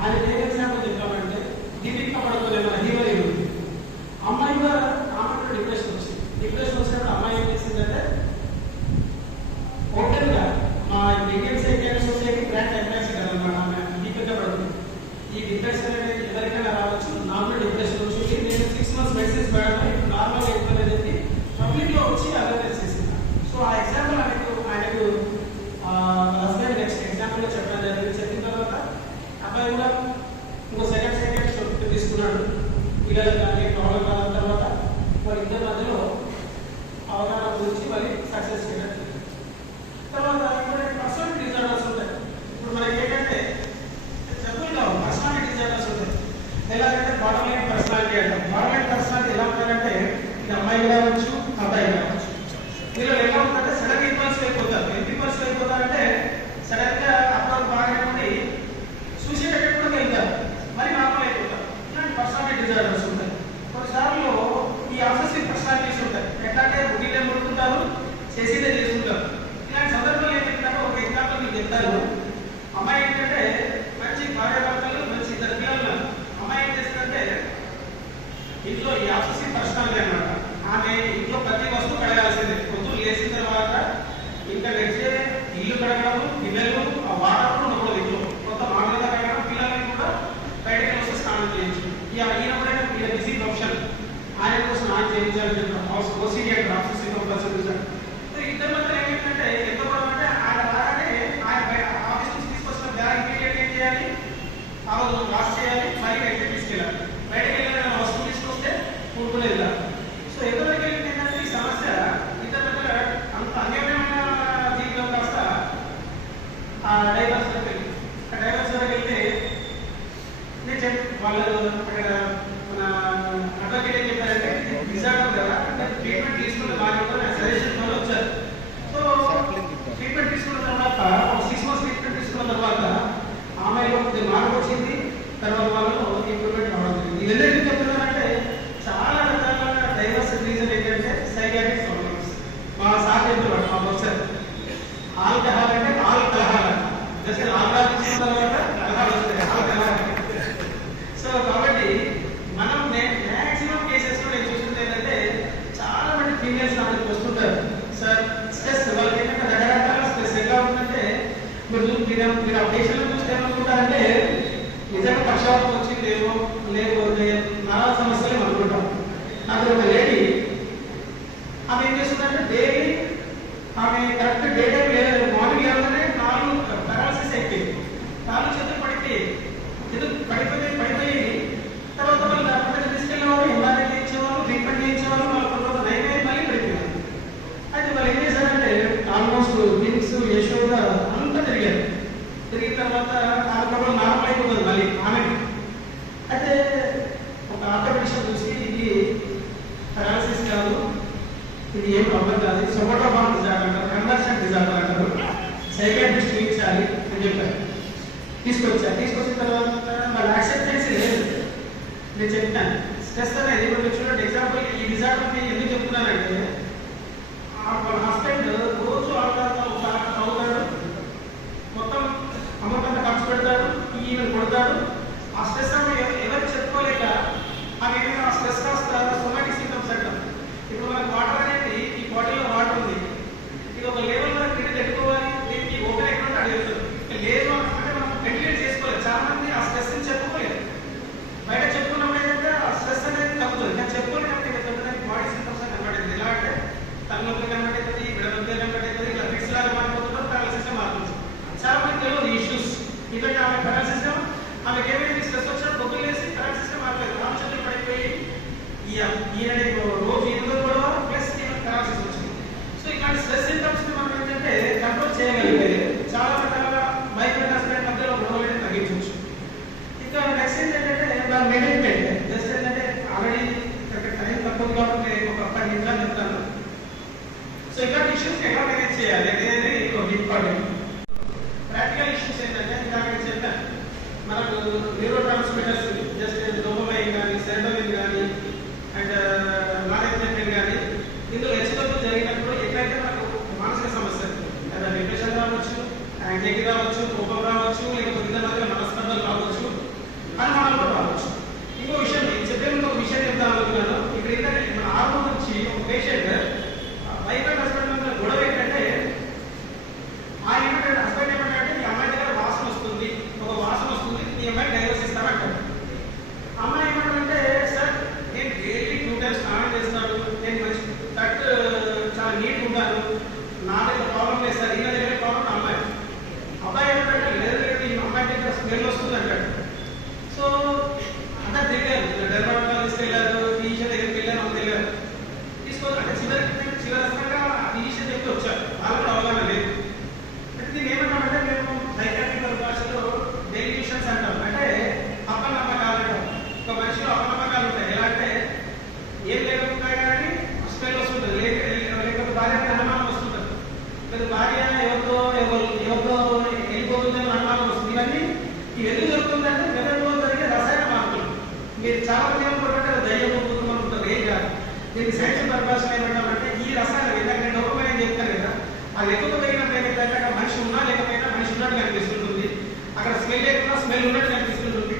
ఆయన ఏం ఎగ్జాంపుల్ చెప్పామంటే దీనికి పడుతుంది మన హీరోయి అమ్మాయి కూడా ఆమె డిప్రెషన్ వచ్చింది. డిప్రెషన్ వచ్చినప్పుడు అమ్మాయి ఏం చేసిందంటే ఓపెన్ గా మా Indian cycle society brand ambassador అనమాట. ఆమె దీపిక పడుతుంది. ఈ డిప్రెషన్ అనేది ఎవరికైనా రావచ్చు. నాకు డిప్రెషన్ వచ్చింది, నేను 6 months మెడిసిన్స్ వాడాను, నార్మల్ అయిపోయిందని చెప్పి పబ్లిక్ లో వచ్చి అవేర్నెస్ చేసింది. సో ఆ ఎగ్జాంపుల్ ఆయనకు హస్బెండ్ నెక్స్ట్ ఎగ్జాంపుల్ లో చెప్పడం జరిగింది. చెప్పిన తర్వాత అబ్బాయి కూడా ఇంకో సెకండ్ తీసుకున్నాడు. పిల్లలకు కానీ ప్రాబ్లం కాదని తర్వాత వాళ్ళిద్దరి మధ్యలో అవగాహన గురించి మళ్ళీ సక్సెస్ చేయడం. తర్వాత ఇప్పుడు పర్సనాలిటీ డిజార్డర్స్ ఉంటాయి. ఇప్పుడు మనకి ఏంటంటే జబ్బులు పర్సనాలిటీ డిజార్డర్స్ ఉంటాయి. ఎలాగంటే బాటమ్ లైన్ పర్సనాలిటీ అంటాం. బాటమ్ లైన్ పర్సనాలిటీ ఎలా ఉంటారంటే ఇది అమ్మాయి కావచ్చు, అబ్బాయి కావచ్చు. వీళ్ళు ఎలా ఉంటుందంటే సడన్ ఇంపల్స్ అయిపోతారు. ఎంత ఇంపల్స్ అయిపోతారంటే సడన్ గా అబ్బాయి బాగా ఉండి సూసైడ్ అటెంప్ట్ కూడా వెళ్తారు, మరి నార్మల్ అయిపోతారు. ఇలాంటి పర్సనాలిటీ డిజార్డర్స్ ఉంటాయి. కొన్నిసార్లు ఈ ఆబ్సెసివ్ పర్సనాలిటీస్ ఉంటాయి. ఎట్లాంటే ముగిలే ముడుకుంటారు, చేసేదే చేసుకుంటారు. ఇలాంటి సందర్భాలు ఏంటంటే ఒక ఎగ్జాంపుల్ మీకు చెప్తారు. అమ్మాయి ఏంటంటే మంచి భార్యాభర్తలు, మంచి ఇద్దరు పిల్లలు. అమ్మాయి ఏం చేస్తుందంటే ఇంట్లో ఈ ఆబ్సెసివ్ పర్సనాలిటీ అన్నమాట. ఆమె ఇంట్లో ప్రతి వస్తువు కడగాల్సిందే. పొద్దులు లేచిన తర్వాత ఇంకా నెక్స్ట్ డే ఇల్లు కడగడం, పిల్లలు ఆ వాటర్ ఉండకూడదు ఇంట్లో, కొత్త మామూలుగా కడగడం, పిల్లల్ని కూడా బయటకి వస్తే స్నానం చేయించు. ఈయన బిజీ ప్రొఫెషన్, ఆయన కోసం స్నానం చేయించాలని చెప్పారు. ఓసీడీ అంటే ఆబ్సెసివ్ పర్సన్. ఇద్దరి మధ్య ఏమైందంటే ఎంత కూడా అంటే ఆయన రాగానే ఆయన ఆఫీస్ నుంచి తీసుకొచ్చిన బ్యాగ్ ఇమీడియట్ ఏం చేయాలి, ఆ రోజు వాష్ చేయాలి, మళ్ళీ బయటకి తీసుకెళ్ళాలి. బయటకి వెళ్ళిన వస్తువు తీసుకొస్తే కూడుకునేది. సో ఎవరికి ఏంటంటే ఈ సమస్య ఇద్దరి మధ్య అంత అన్యోన్యమైన జీవితం కాస్త ఆ డైవర్స్ వరకు వెళ్ళి వెళ్తే నేను వాళ్ళు అక్కడ మన అడ్వకేట్ ఏం చెప్పారంటే డిజార్డర్ కదా, ట్రీట్మెంట్ తీసుకుంటే బాగా సజెషన్ వాళ్ళు వచ్చారు. సో ట్రీట్మెంట్ తీసుకున్న తర్వాత 6 months ట్రీట్మెంట్ తీసుకున్న తర్వాత ఆమెలో మార్పు వచ్చింది. తర్వాత వాళ్ళు ఇంప్రూవ్మెంట్ రావడం జరిగింది. ఇది ఎందుకు చెప్తున్నారంటే చాలా రకాల డైవర్స్ రీజన్ ఏంటంటే సైకాట్రిక్ ప్రాబ్లమ్స్. మా సార్ చెప్పేవాడు, మా ప్రొఫెసర్, ఆల్కహాల్ అంటే ఆల్కహాల్ జస్ట్ ఆల్కహాల్ తీసుకున్న తర్వాత కలహాలు వస్తాయి, ఆల్కహాల్. సో కాబట్టి మనం మ్యాక్సిమం కేసెస్ లో నేను చూస్తుంది ఏంటంటే చాలా మంది ఫీమేల్స్ నా దగ్గరికి వస్తుంటారు. సార్ స్ట్రెస్ వాళ్ళకి ఏంటంటే రకరకాల స్ట్రెస్ ఎలా ఉందంటే మీరు ఆ పేషెంట్ చూస్తే ఏమనుకుంటారంటే నిజంగా పక్షవాతం వచ్చిందేమో, లేకపోతే నానా సమస్యలు అనుకుంటాం. నాకు ఒక లేడీ, ఆమె ఏం చేస్తుందంటే డైలీ ఆమె కరెక్ట్ డే టైం లేదు, మార్నింగ్ లేవగానే 4 పారాలసిస్ అయిపోయింది, 4 చేతులు పడిపోయి తర్వాత వాళ్ళు డాక్టర్ తీసుకెళ్ళేవారు, ఎంఆర్ఐ చేయించేవారు, ట్రీట్మెంట్ చేయించేవారు, వాళ్ళ తర్వాత నైవేద్యం మళ్ళీ పడిపోయారు. అయితే వాళ్ళు ఏం చేశారంటే ఆల్మోస్ట్ లిమ్స్ యశోద అంతా తిరిగిన తర్వాత ఆ ప్రాబ్లం నార్మల్ అయిపోతుంది మళ్ళీ ఆమె. అయితే ఒక ఆర్థోపెడిషన్ చూసి ఇది పారాలసిస్ కాదు, ఇది ఏం ప్రాబ్లం కాదు, ఇది సొమోటోఫార్మ్ డిజార్డర్ అంటారు, కన్వర్షన్ డిజార్డర్ అంటారు, సైకాట్రిస్ట్ చూపించాలి అని చెప్పారు. తీసుకొచ్చిన తర్వాత వాళ్ళు యాక్సెప్టెన్స్ లేదు. నేను చెప్తాను స్ట్రెస్ అనేది ఇప్పుడు చూడండి ఎగ్జాంపుల్ ఈ డిజార్డర్ ఎందుకు చెప్తున్నానంటే వాళ్ళ హస్బెండ్ రోజు అవుతాడు, మొత్తం అమౌంట్ అంతా ఖర్చు పెడతాడు, ఈవెన్ కొడతాడు. ఆ స్ట్రెస్ ఆమె ఎవరికి చెప్పుకోలేక ఆమె ఆ స్ట్రెస్ కాస్త సొమాటిక్ సింప్టమ్స్ అంటాం. ఇప్పుడు మనకు వాటర్ అనేది ఈ బాడీలో వాటర్ ఉంది, ఇది ఒక లెవెల్ వరకు కింద పెట్టుకోవాలి, దీనికి ఓపెన్ ఎక్కడ అది వెళ్తుంది. లేదు అంటే మనం వెంటిలేట్ చేసుకోలేదు. చాలా మంది ఆ స్ట్రెస్ ని చెప్పుకోలేదు. బయట చెప్పుకున్నప్పుడు ఏంటంటే ఆ స్ట్రెస్ అనేది తగ్గుతుంది, కానీ చెప్పుకోలేకపోతే తగ్గడానికి బాడీ సింప్టమ్స్ అని కనబడింది. ఎలా అంటే తలనొప్పి కనబడుతుంది, విడనొప్పి కనబడుతుంది, ఇట్లా ఫిక్స్ లాగా మారిపోతుందో పారాలసిస్ మారుతుంది. చాలా మంది తెలియదు ఇష్యూస్. ఇట్లా ఆమె పారాలసిస్ ఆమెకి ఏమైంది, స్ట్రెస్ వచ్చినప్పుడు పొద్దులు వేసి పారాలసిస్ మారలేదు, రామచంద్రులు పడిపోయి ఈయన రోజు ఎనిమిది గొడవ ప్లస్ పారాలసిస్ వచ్చింది. సో ఇట్లాంటి స్ట్రెస్ సింప్టమ్స్ ని మనం ఏంటంటే కంట్రోల్ చేయగలిగితే చాలా రకాల మైక్రో హస్బెండ్ మధ్యలో గొడవలు తగ్గించవచ్చు. ఇంకా నెక్స్ట్ ఏంటంటే మేనేజ్మెంట్ జస్ట్ ఏంటంటే ఆల్రెడీ చేయాలి అనేది ఒక ఇంపార్టెంట్. ప్రాక్టికల్ ఇష్యూస్ ఏంటంటే ఇందాక నేను చెప్పాను, మనకు న్యూరో ట్రాన్స్మిటర్స్ జస్ట్ డోపమైన్ కానీ సెరోటోనిన్ కానీ అండ్ నారెప్టిన్ కానీ ఇందులో హెచ్చుతగ్గులు జరిగినప్పుడు ఎట్లయితే మనకు మానసిక సమస్యలు లేదా డిప్రెషన్ రావచ్చు, యాంగ్జైటీ రావచ్చు, కోపం రావచ్చు, లేకపోతే ఇద్దరి మధ్య మనస్పర్ధలు రావచ్చు, అనుమానాలు కూడా రావచ్చు. ఇంకో విషయం చెప్పే ముందు ఒక విషయం చెప్తాను అనుకున్నాను. ఇక్కడ ఏంటంటే మన ఆర్మో నుంచి ఒక పేషెంట్ వైఫ్ అండ్ హస్బెండ్ మధ్య గొడవ ఏంటంటే హస్బెండ్ ఏమంటే ఈ అమ్మాయి దగ్గర వాసన వస్తుంది, ఒక వాసన వస్తుంది, ఈ అమ్మాయి డైవర్స్ ఇస్తామంటారు. అమ్మాయి ఏమంటారంటే సార్ నేను డైలీ 2 times స్నానం చేస్తాను, నేను మంచి కట్ చాలా నీట్ ఉంటాను, నా దగ్గర ప్రాబ్లం లేదు సార్, ఈయన దగ్గర ప్రాబ్లం అమ్మాయి. అబ్బాయి ఏమంటే లేదు ఈ అమ్మాయి దగ్గర స్మెల్ వస్తుంది అంటాడు. సో అంతా తెలియదు, డెర్మాటోలాజిస్ట్ తీసుకెళ్ళారు, ఫిజిషియన్ దగ్గరికి వెళ్ళారు, అంత తెలియదు తీసుకోవాలి. చివరి రకంగా ఫిజిషియన్ చెప్తే వచ్చారు, వాళ్ళు కూడా అవగాహన లేదు. అంటే దీన్ని ఏమంటామంటే మేము సైకాట్రికల్ భాషలో డెలివిషన్స్ అంటాం. అంటే అపనమ్మకాలు అంటాం. ఒక మనిషిలో అపనమ్మకాలు ఉంటాయి. ఎలా అంటే ఏం లేకపోతే కానీ స్మెల్ వస్తుంటుంది, లేకపోతే భార్య అనుమానం వస్తుంటుంది, లేదా భార్య ఎవరితో వెళ్ళిపోతుందని అనుమానం వస్తుంది. ఇవన్నీ ఎందుకు జరుగుతుందంటే మెదడులో జరిగే రసాయన మార్పులు. మీరు చాలా మంది ఏమనుకుంటే దయ్యం కుటుంబం ఉంటుంది, ఏం కాదు. దీనికి సైన్స్ పరిభాషలో ఏమంటామంటే ఈ రసాయనం ఇందాక నేను డోపమైన్ చెప్తాను కదా, అది ఎక్కువ పెరిగినప్పుడు ఏమైతే అక్కడ మనిషి ఉన్నా లేకపోయినా మనిషి ఉన్నట్టు కనిపిస్తుంటుంది, అక్కడ స్మెల్ లేకుండా స్మెల్ ఉన్నట్టు కనిపిస్తుంటుంది.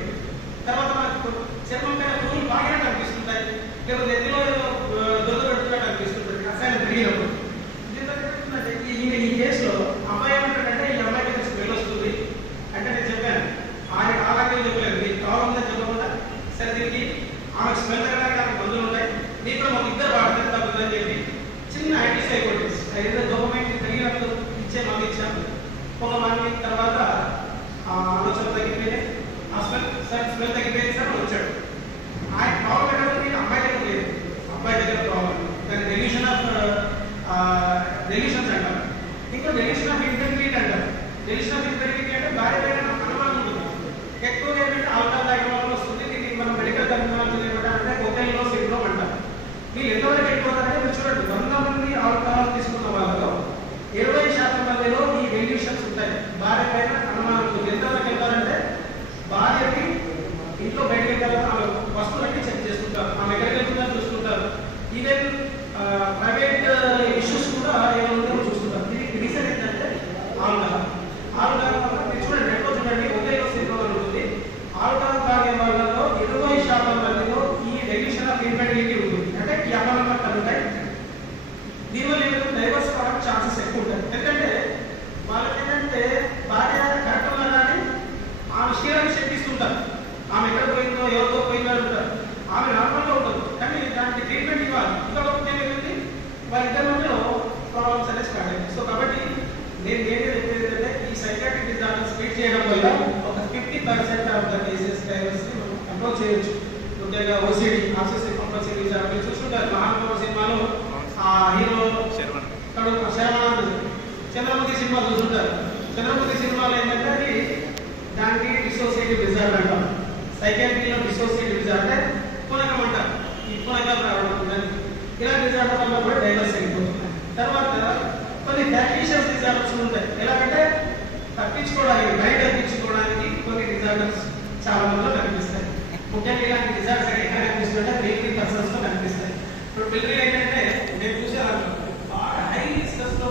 తర్వాత మనకు చర్మం పైన పురుగులు బాగా కనిపిస్తుంటాయి, లేకపోతే ఎత్తులో దొరద పెడుతున్నట్టు అనిపిస్తుంటుంది రసాయనం పెరిగినప్పుడు. ఏంటంటే ఈ కేసులో అమ్మాయి ఏమంటాడంటే ఈ అమ్మాయి దగ్గర స్మెల్ వస్తుంది అంటే నేను చెప్పాను అలాగే చెప్పలేదు, మీకు కావాలని చెప్పకుండా సరే దీనికి ఆమెకు స్మెల్ తగ్గడానికి ఆమె మందులు ఉంటాయి, దీంట్లో మాకు ఇద్దరు వాడితే తగ్గుతుందని చెప్పి చిన్న యాంటీసైకోటిక్స్ ఏదైతే డోపమైన్ కలిగినప్పుడు ఇచ్చే మంది ఇచ్చాము. ఒక 1 week తర్వాత ఆలోచన తగ్గిపోయినాయి, ఆ స్మెల్ తగ్గిపోయింది సార్ వచ్చాడు. ఆయన ప్రాబ్లం ఏంటంటే అమ్మాయి దగ్గర లేదు, అబ్బాయి దగ్గర ప్రాబ్లం. దాన్ని డెలిషన్స్ అంటారు. ఇంకో డెలిషన్ ఆఫ్ ఇంటెగ్రిటీ అంటారు. డెలిషన్ ఆఫ్ ఇంటెగ్రిటీ అంటే భార్య పైన అనుమానం ఉంటుంది. ఎక్కువగా ఏంటంటే ఆల్కహాల్ తాగడం వల్ల వస్తుంది. దీనికి మనం మెడికల్ టర్మినాలజీ ఏమంటారంటే కొకైన్లో సిండ్రోమ్ అంటారు. వీళ్ళు ఎంతవరకు వెళ్ళిపోతారంటే మీరు చూడండి, 100 మంది ఆల్కహాల్ తీసుకున్న వాళ్ళలో 20% మందిలో ఈ డెలిషన్స్ ఉంటాయి. భార్య పైన అనుమానం ఉంటుంది. ఎంతవరకు వెళ్తారంటే భార్యకి ఇంట్లో బయటకి వెళ్ళాలని ఆమె వస్తువులన్నీ చెక్ చేసుకుంటారు, ఆమె ఎక్కడికి వెళ్తుందని చూసుకుంటారు. ఈవెన్ ప్రైవేట్ ఇష్యూస్ కూడా ఏమైనా చూస్తుంటారు. దీనికి రీజన్ ఏంటంటే ఆల్కహాల్ వల్ల మీరు చూడండి, ఎక్కువ చూడండి ఒకేలో సిండ్రోమ్ ఉంటుంది. ఆల్కహాల్ తాగే వాళ్ళలో 20% మందిలో ఈ డెలిషన్ ఆఫ్ ఇన్ఫెర్టిలిటీ ఉంటుంది. అంటే ఈ అపనమ్మకాలు ఉంటాయి. దీనివల్ల ఏమైనా డైవర్స్ కావడానికి ఛాన్సెస్ ఎక్కువ ఉంటాయి. ఎందుకంటే వాళ్ళకి ఏంటంటే భార్య కరెక్ట్గా కానీ ఆమె శరీరాన్ని శక్తిస్తుంటారు, ఆమె ఎక్కడ పోయిందో ఎవరితో పోయిందో అంటారు. ఆమె నార్మల్గా ఉంటుంది కానీ దానికి ట్రీట్మెంట్ ఇవ్వాలి. ఇంకొకటి ఏమైంది వాళ్ళిద్దరి మధ్యలో ప్రాబ్లమ్స్ అనేది స్టార్ట్ అయ్యాయి. సో కాబట్టి నేను చెప్పేది ఏంటంటే ఈ సైకాట్రిక్ డిజార్డర్స్ ట్రీట్ చేయడం వల్ల ఒక 50% ఆఫ్ ద కేసెస్ డైవర్స్ని మనం కంట్రోల్ చేయొచ్చు. ముఖ్యంగా ఓసిడి ఆబ్సెసివ్ కంపల్సివ్ డిజార్డర్ మీరు చూసుకుంటారు. మహానుభావ సినిమాలో ఆ హీరో శరవణానంద్ చంద్రముఖి సినిమా చూసుకుంటారు. చంద్రముఖి సినిమాలో ఏంటంటే అది దానికి డిసోసియేటివ్ డిజార్డర్ అంటాం. సైకాట్రీలో డిసోసియేటివ్ డిజార్డర్ అంటే పూనకం అంటారు. ఈ పూనకాలు రావడం ఇలా డిజార్డర్ వల్ల కూడా డైవర్స్ అయిపోతుంది. తర్వాత కొన్ని ఫ్యాక్టీషియస్ డిజార్డర్స్ ఉంటాయి. ఎలాగంటే తప్పించుకోవడానికి బయట తప్పించుకోవడానికి కొన్ని డిజార్డర్స్ చాలా మందిలో కనిపిస్తాయి. ముఖ్యంగా ఇలాంటి డిజార్డర్స్ ఎక్కడ కనిపిస్తుంటే మిలిటరీ పర్సన్స్ లో కనిపిస్తాయి. ఇప్పుడు మిలిటరీ ఏంటంటే నేను చూసేవాళ్ళు బాగా హై స్ట్రెస్ లో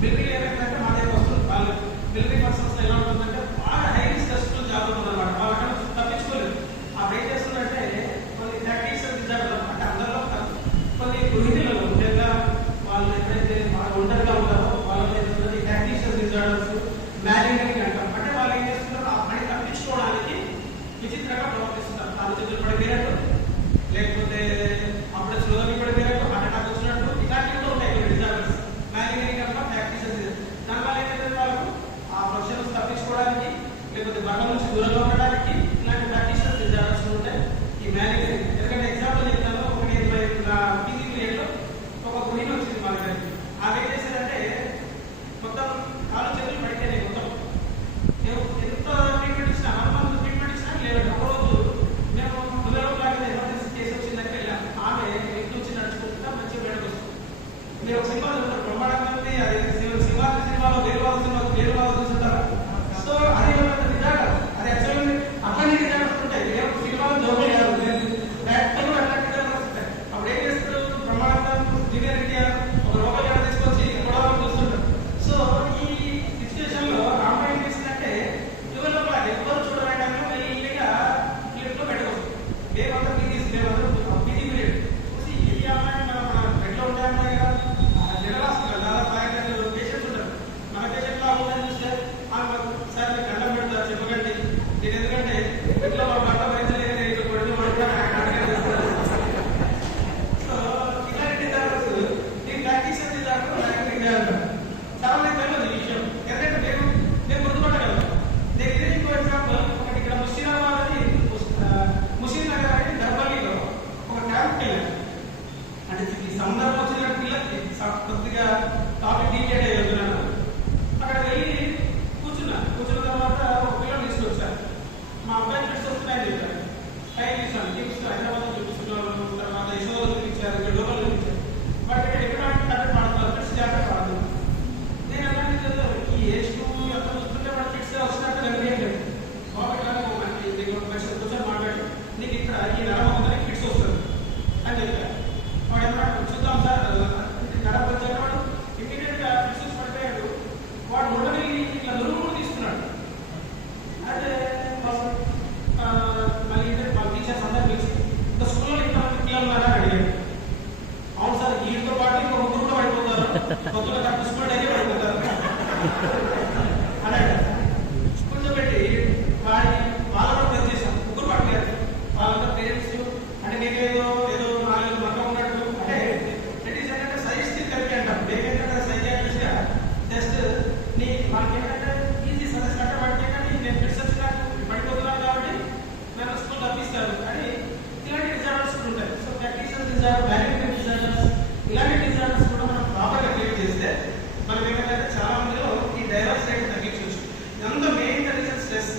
మిలిటరీ ఏమైందంటే మా దగ్గర వస్తుంది. వాళ్ళు మిలిటరీ పర్సన్స్ ఎలా ఉంటుందంటే బాగా హై స్ట్రెస్ లో జాబ్ ఉందన్నమాట. వాళ్ళ తప్పించుకోలేదు. అప్పుడు ఏం చేస్తుందంటే కొన్ని ఫ్యాక్టీషియస్ డిజార్డర్ అంటే అందరిలో కొన్ని గృహిణులలో ముఖ్యంగా వాళ్ళు ఎప్పుడైతే ఒంటరిగా ఉంటారో వాళ్ళ ఫ్యాక్టీషియస్ డిజార్డర్స్ మ్యారేజ్ అంటాం. అంటే వాళ్ళు ఏం చేస్తున్నారు ఆ పని తప్పించుకోవడానికి విచిత్రంగా ప్రవర్తిస్తున్నారు. ఆలోచించలు పడిపోయినట్టు వెళ్ళాను. అంటే ఈ సందర్భం వచ్చిన పిల్లలకి కొద్దిగా టాపిక్ డీటెయిల్ అయ్యి వెళ్తున్నాను. అక్కడ వెళ్ళి కూర్చున్న తర్వాత ఒక పిల్లలు తీసుకొచ్చారు. మా అబ్బాయి ఫిట్స్ వస్తున్నాయని చెప్పారు. టైం ఇస్తాను టీమ్స్ హైదరాబాద్ చూపిస్తున్నారు, తర్వాత యశోలో చూపించారు, ఇక్కడ లోకల్ చూపించారు. బట్ ఇక్కడ ఎక్కడ అక్కడ పాడుతున్నారు, ఫిట్స్ జాగ్రత్త పాడుతుంది. నేను అలాంటి ఈ ఏజ్ ఎంత చూస్తుంటే వాడు ఫిట్స్ వచ్చినట్టు కనిపించలేదు. కాబట్టి కూర్చొని మాట్లాడి నీకు ఇక్కడ ఈ నరం అవుతుంది ఫిట్స్ వస్తుంది అని చెప్పారు. వాడు ఏమన్నా చూద్దాం సార్ నరం వచ్చాడు. వాడు ఇమీడియట్ గా ఫిట్స్ పడిపోయాడు. వాడు ఉండని ఇట్లా నురుగు తీసుకున్నాడు. అయితే మళ్ళీ వాళ్ళ టీచర్స్ అందరూ పిలిచి ఇంకా స్కూల్లో ఇంతమంది పిల్లలు ఉన్నారా అని అడిగాడు. అవును సార్ వీటితో పాటు ఇంకో ముగ్గురు కూడా పడిపోతారు, కొత్తగా కరెక్ట్ స్కూల్ డైలీ పడిపోతారు అన్నాడు. కూర్చోబెట్టి వాళ్ళ కూడా చేశాం. ముగ్గురు పడిపోయారు. వాళ్ళంతా పేరెంట్స్ అంటే నీకేదో ఏదో 4 మంది ఉన్నట్టు అంటే ఇట్ ఈస్ ఏంటంటే సైన్స్ కలిపి అంటాం. ఏంటంటే సైకాట్రిస్ట్ గా జస్ట్ నీ వాళ్ళకి ఏంటంటే ఈజీ సజెస్ట్ అంటే పడితే కానీ నేను రీసెర్చ్ నాకు పడిపోతున్నాను కాబట్టి నన్ను స్కూల్ తప్పిస్తారు అని ఇలాంటి డిజార్డర్స్ కూడా ఉంటాయి. సో ప్రాక్టీషియన్ డిజార్డర్, డైరెక్ట్ డిజార్డర్స్, ఇలాంటి డిజార్డర్స్ కూడా మనం ప్రాపర్గా క్లియర్ చేస్తే మనం ఏంటంటే చాలా మందిలో ఈ డైవర్స్ రేట్ తగ్గించవచ్చు. ఇదంతా మెయిన్ రీజన్ స్ట్రెస్.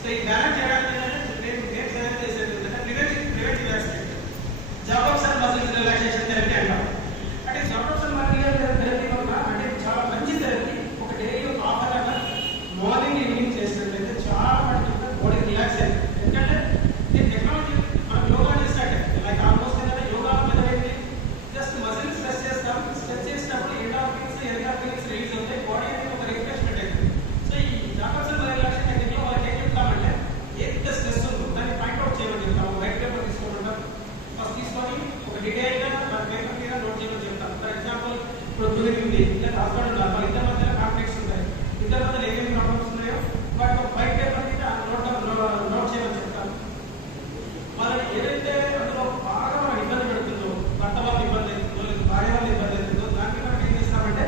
సో ఈ బ్యాలెన్స్ చేయడానికి నేను సజెస్ట్ చేసేది ఏంటంటే preventive aspect job and muscle relaxation therapy అంటాం. అంటే జాబ్ అండ్ మజిల్ థెరపీ వల్ల అంటే చాలా మంచి థెరపీ. ఒక డైలీ ఒక half an hour morning evening చేసినట్లయితే చాలా మటుకు బాడీ రిలాక్స్ అయింది. ఎందుకంటే ఈ టెక్నాలజీ మనం యోగా చేసినట్టే లైక్ ఆల్మోస్ట్ ఏంటంటే yoga method just muscle stress చేస్తాం. స్ట్రెచ్ చేసినప్పుడు ఎండార్ఫిన్స్ రిలీజ్ అవుతాయి. బాడీ అనేది ఒక రిఫ్రెష్మెంట్ అవుతుంది. సో ఈ జాబ్ అండ్ రిలాక్సేషన్ టెక్నిక్ లో వాళ్ళకి ఏం చెప్తామంటే ఏదైతే స్ట్రెస్ ఉందో దాన్ని పాయింట్ అవుట్ చేయమని చెప్తాము. వైట్ పేపర్ తీసుకోవడం ఫస్ట్ తీసుకొని ఒక డీటెయిల్ గా పేపర్ మీద నోట్ చేయమని చెప్తాం. ఫర్ ఎగ్జాంపుల్ ఇప్పుడు జూనియర్ ఉంది, లేదా హస్బెండ్ ఉన్నారు, వాళ్ళ ఇద్దరి మధ్య కాన్ఫ్లిక్ట్స్ ఉంటాయి. ఇద్దరి మధ్య ఏమేమి ప్రాబ్లమ్స్ ఉన్నాయో వాటి ఒక వైట్ పేపర్ మీద నోట్ చేయమని చెప్తాం. వాళ్ళని ఏదైతే అందులో బాగా మనం ఇబ్బంది పెడుతుందో, భర్త వాళ్ళ ఇబ్బంది అవుతుందో లేదా భార్య వాళ్ళ ఇబ్బంది అవుతుందో దానికి మనం ఏం చేస్తామంటే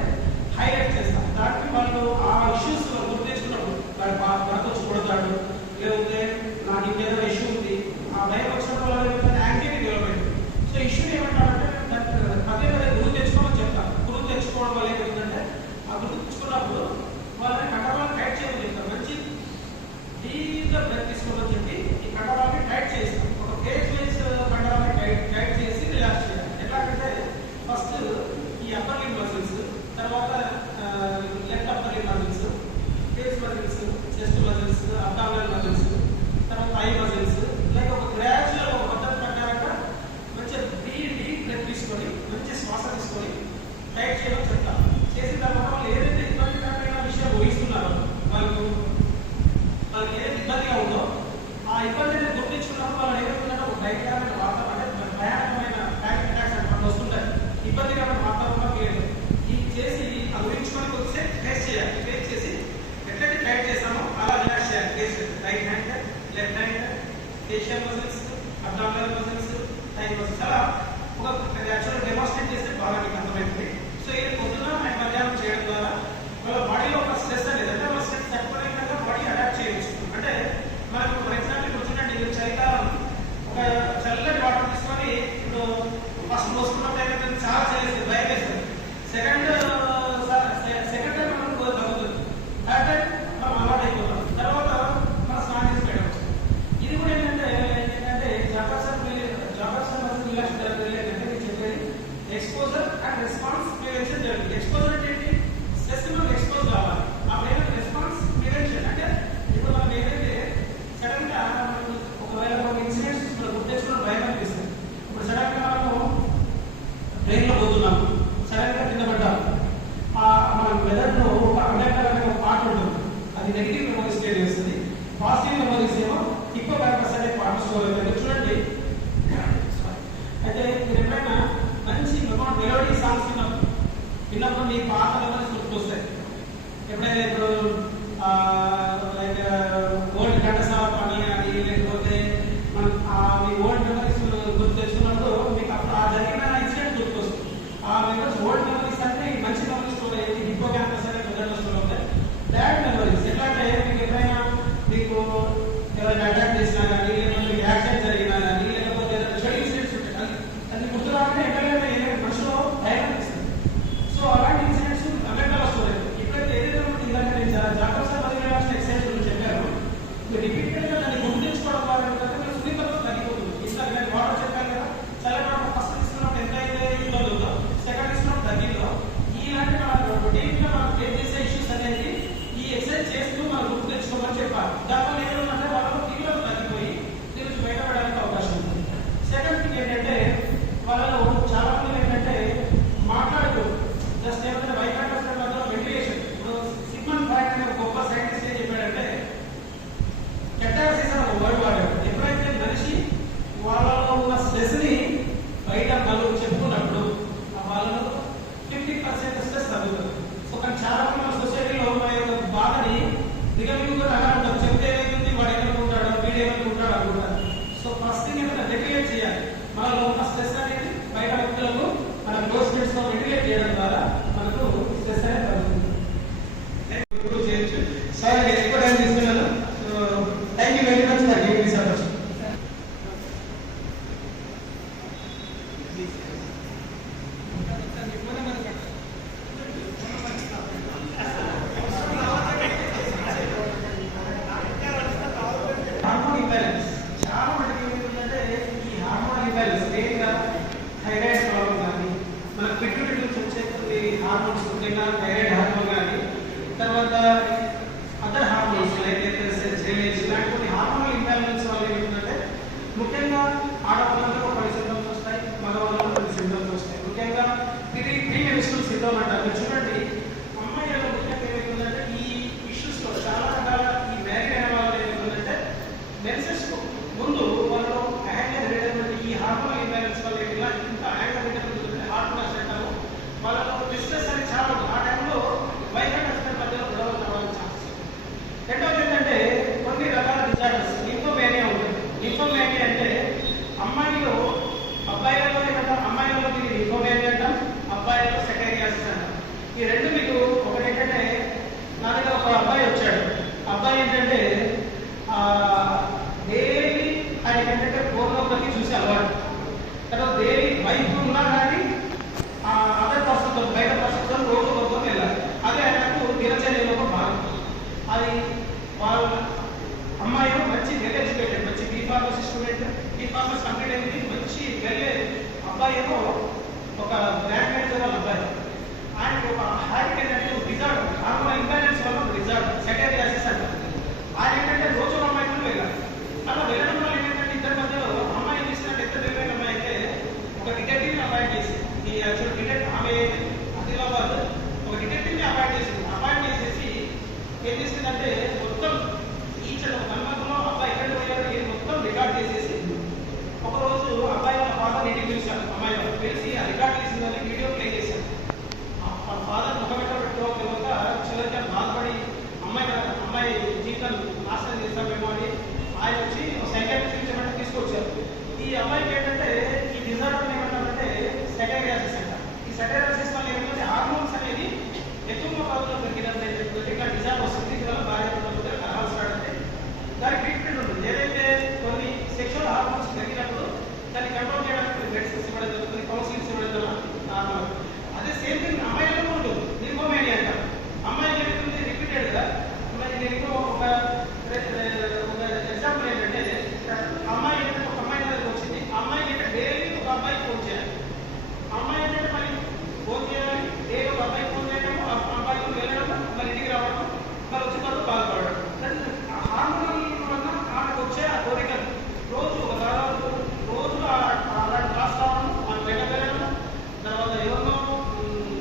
హైలైట్ చేస్తాం. దానికి వాళ్ళు ఆ ఇష్యూస్ గుర్తు తెచ్చుకున్నప్పుడు వాడు భర్త వచ్చి కొడతాడు, లేకపోతే నాకు ఇంకేదో ఇష్యూ ఉంది, ఆ భయం వచ్చినప్పుడు వాళ్ళు యాంగ్జైటీ డెవలప్ అయింది. సో ఇష్యూ ఏమంటారంటే అదే గుర్తు తెచ్చుకోమని చెప్తాం. గుర్తు తెచ్చుకోవడం వల్ల ఏమవుతుందంటే ఆ గుర్తు తెచ్చుకున్నప్పుడు వాళ్ళని కండరాలను టైట్ చేయమని చెప్తాం. మంచి డీప్గా బ్రెత్ తీసుకోమని చెప్పి ఈ కండరాలని టైట్ చేస్తాం. ఒక కేజ్ వైజ్ కండరాలని టైట్ చేసి రిలాక్స్ చేయాలి. ఎట్లాగంటే ఫస్ట్ ఈ అప్పర్ లింబ్ మజిల్స్, తర్వాత left upper limb muscles, face muscles, chest muscles, abdominal muscles, తర్వాత ఐ మజిల్స్, లైక్ ఒక గ్రాడ్యువల్ ఒక పద్ధతి ప్రకారంగా మంచిగా డీప్ బ్రెత్ తీసుకొని మంచి శ్వాస తీసుకొని టైట్ చేయడం చెప్తాం. చేసిన తర్వాత వాళ్ళు ఏదైతే ఇబ్బందికరమైన విషయం ఊహిస్తున్నారో వాళ్ళకి ఏదైతే ఇబ్బందిగా ఉందో ఆ ఇబ్బందిని గుర్తించుకున్నప్పుడు వాళ్ళు ఏదైతుందంటే ఒక భయంకరమైన వాతావరణం అంటే భయానకమైన ప్యానిక్ అటాక్స్ అంటే వస్తుంటాయి. ఇబ్బందికరమైన వాతావరణం ఈ చేసి అది ఊహించుకొని కొద్దిసేపు ఫేస్ చేయాలి. ఫేస్ చేసి ఎట్లయితే టైట్ చేస్తామో అలా రిలాక్స్ చేయాలి. Face right hand, left hand, facial muscles, abdominal muscles, thigh muscles అలా ఒక యాక్చువల్గా డెమాన్స్ట్రేట్ చేస్తే బాగా మీకు అర్థమవుతుంది. సో ఇది పొద్దున మధ్యాహ్నం చేయడం ద్వారా వాళ్ళ బాడీలో ఒక స్ట్రెస్ అనేది అంటే వాళ్ళ స్ట్రెస్ తక్కువ బాడీ అడాప్ట్ చేయవచ్చు. అంటే మనకు ఫర్ ఎగ్జాంపుల్ కూర్చుంటే ఇది చలికాలం ఒక చల్లటి వాటర్ తీసుకొని ఇప్పుడు ఫస్ట్ మోసుకున్నప్పుడు ఏమైతే చాలా చేస్తుంది, భయం వేస్తుంది. సెకండ్ టైం మనం తగ్గుతుంది, థర్డ్ టైం మనం అలవాటు అయిపోతాం, తర్వాత మన స్నానం చేసి పెట్టడం. ఇది కూడా ఏంటంటే జాబర్సన్ రిలాక్స్ ఏంటంటే మీరు చెప్పేది ఎక్స్పోజర్ అండ్ రెస్పాన్స్ ప్రివెన్షన్ జరుగుతుంది. ఎక్స్పోజర్ అంటే ఏంటి? స్ట్రెస్ మనం ఎక్స్పోజ్ కావాలి. అప్పుడు రెస్పాన్స్ ప్రివెన్షన్ అంటే ఇప్పుడు మనం ఏదైతే సడన్ గా మనకు ఒకవేళ ఒక ఇన్సిడెంట్స్ గుర్తించుకున్న భయం అనిపిస్తుంది. ఇప్పుడు సడన్ గా మనము ట్రైన్ లో పోతున్నాం, సడన్ గా కింద పడ్డాం. మన మెదడులో ఒక అండర్కరెంట్ ఒక పార్ట్ ఉంటుంది, అది నెగిటివ్ మెమరీస్ క్రియేట్ చేస్తుంది. పాజిటివ్ మెమరీస్ ఏమో ఎక్కువ పర్పస్ అనే పార్ట్ స్టోర్ అవుతుంది. చూడండి, అయితే మీరు ఎప్పుడైనా మంచి మెలోడీ సాంగ్స్ విన్నప్పుడు మీ పాత మెమరీస్ గుర్తుకొస్తాయి. ఎప్పుడైనా ఇప్పుడు లైక్ ఓల్డ్ ఘంటసాల పని అని లేకపోతే మీ ఓల్డ్ మెమరీస్ గుర్తు తెచ్చుకున్నప్పుడు మీకు అప్పుడు ఆ జరిగిన ఇన్సిడెంట్ గుర్తుకొస్తుంది. ఆ మెమరీస్ ఓల్డ్ మెమరీస్ అంటే మంచి మెమరీస్ స్టోర్ అయ్యి హిప్పో క్యాంపస్ అనే మెదడులో స్టోర్ అవుతాయి. బ్యాడ్ మెమరీస్ ఎట్లా అంటే మీకు ఎప్పుడైనా మీకు ఎవరైనా అటాక్ చేసినా కానీ లేకపోతే మీకు యాక్సిడెంట్ జరిగినా కానీ లేకపోతే చెడు ఇన్సిడెంట్స్ ఉంటాయి, అది మెయిన్గా థైరాయిడ్ ప్రాబ్లం కానీ మన పిట్యూటరీ నుంచి వచ్చే కొన్ని హార్మోన్స్ ముఖ్యంగా థైరాయిడ్ హార్మోన్ కానీ తర్వాత అదర్ హార్మోన్స్ లైక్ జిలేజ్ ఇలాంటి కొన్ని హార్మోనల్ ఇంబ్యాలెన్స్ వల్ల ఏమిటంటే ముఖ్యంగా ఆడవాళ్ళలో కొన్ని సింటమ్స్ వస్తాయి, మగవాళ్ళలో కొన్ని సింటమ్స్ వస్తాయి. ముఖ్యంగా ఇది ప్రీ మెన్స్ట్రువల్ సిండ్రోమ్ అంటారు. మీరు చూడండి అమ్మాయిలలో ముఖ్యంగా ఏమవుతుందంటే ఈ ఇష్యూస్లో చాలా రకాల ఈ మ్యారీడ్ అయిన వాళ్ళు ఏమవుతుందంటే మెన్సెస్ ముందు వాళ్ళు యాంగర్ రిటర్న్ ఈ హార్మోనల్ ఇంబ్యాలెన్స్ వల్ల ఇలా ఇంకా యాంగర్ రిటర్న్ హార్మోనల్స్ అంటారు. వాళ్ళలో డిస్ట్రెస్ అనేది చాలా ఉంటుంది. ఆ టైంలో వైఫ్ అండ్ హస్బెండ్ మధ్యలో గొడవలు రావడానికి ఛాన్స్. రెండవది ఏంటంటే కొన్ని రకాల డిజార్డర్స్ లింఫోమేనియా ఉంటుంది. లింఫోమేనియా అంటే అమ్మాయిలో అబ్బాయిలలో ఏంటంటే అమ్మాయిలలో మీకు లింఫోమేనియా అంటాం, అబ్బాయిలో సెటైరియాసిస్ అంటాం. ఈ రెండు మీకు ఒకటి ఏంటంటే నా దగ్గర ఒక అబ్బాయి వచ్చాడు. అబ్బాయి ఏంటంటే డైలీ ఆయనకి ఏంటంటే పోర్నోగ్రఫీ చూసి అలవాటు. తర్వాత డైలీ వైఫ్ ఉన్నా కానీ అదర్ పర్సన్తో బయట పర్సన్తో రోజు కొనుక్కొని వెళ్ళాలి. అదే ఆయనకు దినచర్యలో ఒక భాగం. అది వాళ్ళ అమ్మాయి మంచి వెల్ ఎడ్యుకేటెడ్, మంచి బీఫార్మసీ స్టూడెంట్, బీఫార్మసీ కంప్లీట్ అయింది, మంచి వెళ్ళే అబ్బాయి ఏమో ఒక బ్యాంక్ మేనేజర్ వాళ్ళ అబ్బాయి. ఆయనకు ఒక హ్యాబిట్ ఏంటంటే రిజార్ట్ హార్మోనల్ ఇంబ్యాలెన్స్ వల్ల రిజార్ట్ సెటైరియాసిస్ అంటారు. ఆయన ఏంటంటే రోజు ఒక అమ్మాయితో వెళ్ళాలి. అలా వెళ్ళడం వల్ల ఏంటంటే ఇద్దరి మధ్యలో అమ్మాయి ఏం చేసినట్టు ఎంత తెలివైన అమ్మాయి అయితే ఒక డిటెక్టివ్ని అపాయింట్ చేసి ఈ యాక్చువల్ డిటెక్టివ్ ఆమె ఆదిలాబాద్ ఒక డిటెక్టివ్ని అపాయింట్ చేసింది. అపాయింట్ చేసేసి ఏం చేసిందంటే మొత్తం ఈచ్ కన్వర్లో అబ్బాయి ఎక్కడ పోయారో ఏది మొత్తం రికార్డ్ చేసేసి ఒకరోజు అబ్బాయి వాళ్ళ ఫాదర్ ఇంటికి పిలిచారు. అమ్మాయి వాళ్ళు పిలిచి ఆ రికార్డ్ చేసిందని వీడియో ప్లే చేశారు. ఆ ఫాదర్ ముఖమెట్ట పెట్టుకోగలక చివరికి బాధపడి అమ్మాయి జీవితం నాశనం చేస్తామేమో అని ఆయన వచ్చి సైకాట్రిస్ట్ చూపించమంటే తీసుకొచ్చారు. ఈ అమ్మాయికి ఏంటంటే ఈ డిజార్డర్ ఏమంటారంటే సెటైరియాసిస్ అంటారు. ఈ సెటైరియాసిస్ వల్ల ఏమంటే హార్మోన్స్ అనేది ఎక్కువ మోతాదులో పెరిగినట్టు ఇట్లా డిజార్డర్ వస్తుంది. దీనివల్ల భార్య కలహాలు స్టార్ట్ అయితే దానికి ట్రీట్మెంట్ ఉంటుంది. ఏదైతే కొన్ని సెక్షువల్ హార్మోన్స్ పెరిగినప్పుడు దాన్ని కంట్రోల్ చేయడానికి మెడిసిన్స్ ఇవ్వడం జరుగుతుంది, కౌన్సిలింగ్స్ ఇవ్వడం జరుగుతుంది. అదే సేమ్ థింగ్ అమ్మాయిలలో ఉంటుంది. లింఫోమేనియా అంటారు. అమ్మాయికి ఏమవుతుంది రిపీటెడ్గా నేను ఒక ఎగ్జాంపుల్ ఏంటంటే అమ్మాయి ఏంటంటే ఒక అమ్మాయి దగ్గర వచ్చింది. అమ్మాయికి ఏంటంటే డైలీ ఒక అబ్బాయికి ఫోన్ చేయాలి. అమ్మాయి ఏంటంటే మరి ఫోన్ చేయాలి, డైలీ ఒక అబ్బాయికి ఫోన్ చేయడం, అబ్బాయికి వెళ్ళడం, మరి ఇంటికి రావడం, మరి వచ్చిన తర్వాత బాధపడడం. హార్మోనల్ వల్ల ఆమెకు వచ్చే ఆ కోరికలు రోజు ఒక దాదాపు రోజు అలాంటి క్లాస్ రావడం, ఆమె బయట వెళ్ళడం, తర్వాత ఎవరినో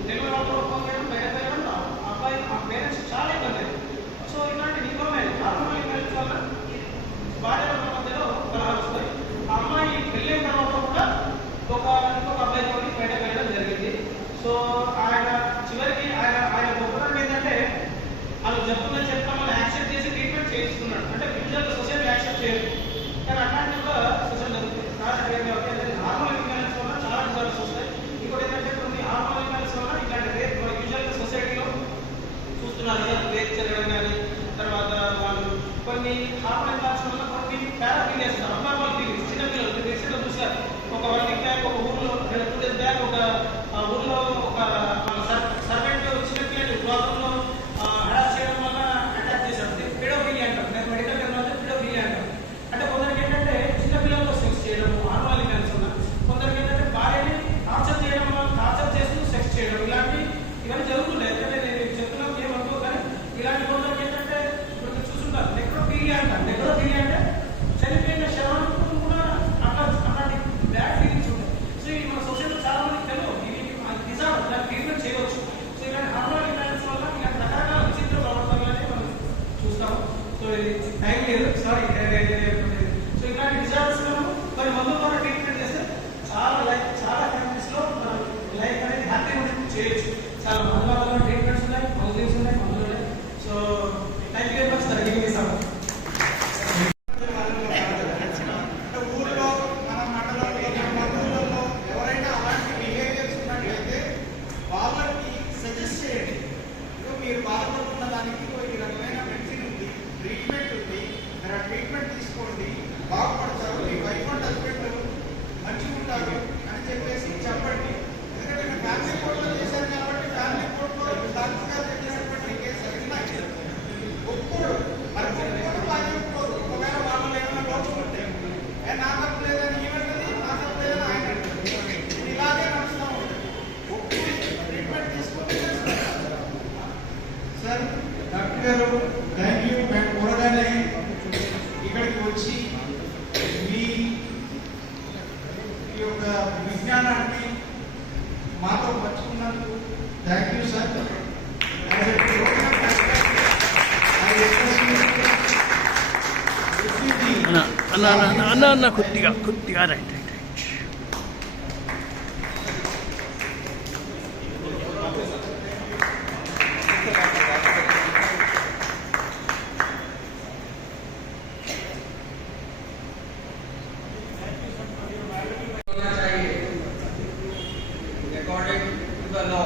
తెలుగు వాళ్ళు ఫోన్ చేయడం, బయట వెళ్ళడం రావడం. అబ్బాయి ఆ పేరెంట్స్ చాలా ఇబ్బంది. సో ఇలాంటి హార్మోనల్ ఇంబ్యాలెన్స్ వల్ల భార్య మధ్యలో కలహాలు వస్తాయి. ఆ అమ్మాయి వెళ్ళిన తర్వాత కూడా ఇంకొక అబ్బాయితో బయట వెళ్ళడం జరిగింది. సో ఆయన చివరికి ఆయన గొప్పతనం ఏంటంటే వాళ్ళు జబ్బులని చెప్తాం వాళ్ళు యాక్సెప్ట్ చేసి ట్రీట్మెంట్ చేయించుకున్నాడు. అంటే యూజువల్గా సొసైటీ యాక్సెప్ట్ చేయరు, కానీ అట్లాంటి కూడా సొసైటీ జరుగుతుంది. హార్మోనల్ ఇంబ్యాలెన్స్ వల్ల చాలా డిజార్డర్స్ వస్తాయి. ఇంకోటి ఏంటంటే కొన్ని హార్మోనల్ ఇంబ్యాలెన్స్ వల్ల ఇట్లాంటి రేప్ యూజువల్గా సొసైటీలో చూస్తున్నారు. రేప్ జరగడం కానీ తర్వాత వాళ్ళు కొన్ని హార్మోనల్ ఇంబ్యాలెన్స్ వల్ల కొన్ని పారాఫీలియాస్ అబ్నార్మల్ ఫీలింగ్స్ చిన్నపిల్లలు రీసెంట్గా చూసారు. ఒక 1 వీక్ బ్యాక్ ఒక ఊర్లో 2 days బ్యాక్ ఒక ఊర్లో ఒక సర్వెంట్ చిన్నపిల్లలు బాత్రూంలో హరాస్ చేయడం వల్ల అటాక్ చేశారు. పెడోఫిలియా అంటారు. నేను మెడికల్ టెర్మినాలజీ పెడోఫిలియా అంటారు. అంటే కొందరికి ఏంటంటే చిన్నపిల్లలతో సెక్స్ చేయడం హార్మోనల్ ఇంబ్యాలెన్స్ వల్ల, కొందరికి ఏంటంటే భార్యని టార్చర్ చేయడం వల్ల టార్చర్ చేస్తూ సెక్స్ చేయడం, ఇవన్నీ జరుగుతున్నాయి. ఎందుకంటే నేను చెప్తున్నాను ఏమనుకో, కానీ ఇలాంటి కొందరికి ఏంటంటే ఇప్పుడు చూస్తుంటారు నెక్రోఫిలియా అంటారు. నెక్రోఫిలియా అంటే చనిపోయిన శవానికి కూడా అట్లాంటి బ్యాడ్ ఫీలింగ్స్ ఉంటాయి. సో ఇది మన సొసైటీలో చాలా మందికి తెలియదు. ఇది డిజార్డర్ దాన్ని ట్రీట్మెంట్ చేయవచ్చు. సో ఇలాంటి హార్మోనల్ ఇంబ్యాలెన్స్ వల్ల ఇలాంటి రకరకాల విచిత్ర ప్రవర్తనలనే మనం చూస్తాము. సో ఇది టైం లేదు, సారీ. సో ఇలాంటి డిజార్డర్స్ కొన్ని మందుల ద్వారా ట్రీట్మెంట్ చేస్తే చాలా కంట్రీస్లో మన లైఫ్ అనేది హ్యాపీగా చేయొచ్చు. చాలా మందుల ట్రీట్మెంట్స్ ఉన్నాయి, కౌన్సిలింగ్స్ ఉన్నాయి, మందులు ఉన్నాయి. So thank you very much sir giving me support. ఊరిలో మన మండలంలో బంధువులలో ఎవరైనా అలాంటి బిహేవియర్స్ ఉన్నట్లయితే వాళ్ళకి సజెస్ట్ చేయండి. మీరు బాధపడుతున్న దానికి ఈ రకమైన మెడిసిన్ ఉంది, ట్రీట్మెంట్ ఉంది, మీరు ఆ ట్రీట్మెంట్ తీసుకోండి, బాగుపడతారు, మీ వైఫ్ అండ్ హస్బెండ్ మంచిగా ఉంటారు అని చెప్పేసి చెప్పండి. ఎందుకంటే మీరు ఫ్యామిలీ కోర్టులో చేశారు కాబట్టి ఫ్యామిలీ కోర్టు విజ్ఞానాన్ని మాతో పంచుకున్నందుకు థ్యాంక్ యూ సార్. అన్న కొద్దిగా right. According to the law,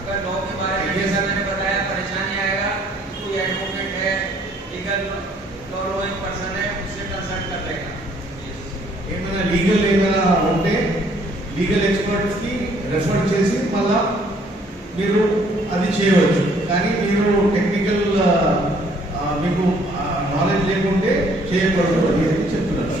अगर लॉ के बारे में जैसा मैंने बताया परेशानी आएगा, कोई एडवोकेट है, लीगल लॉ नोइंग पर्सन है, उससे कंसल्ट कर लेगा. ఏమైనా లీగల్ ఏమైనా ఉంటే లీగల్ ఎక్స్పర్ట్స్ కి రెఫర్ చేసి మళ్ళా మీరు అది చేయవచ్చు. కానీ మీరు టెక్నికల్ మీకు నాలెడ్జ్ లేకుంటే చేయకూడదు అని చెప్తున్నారు.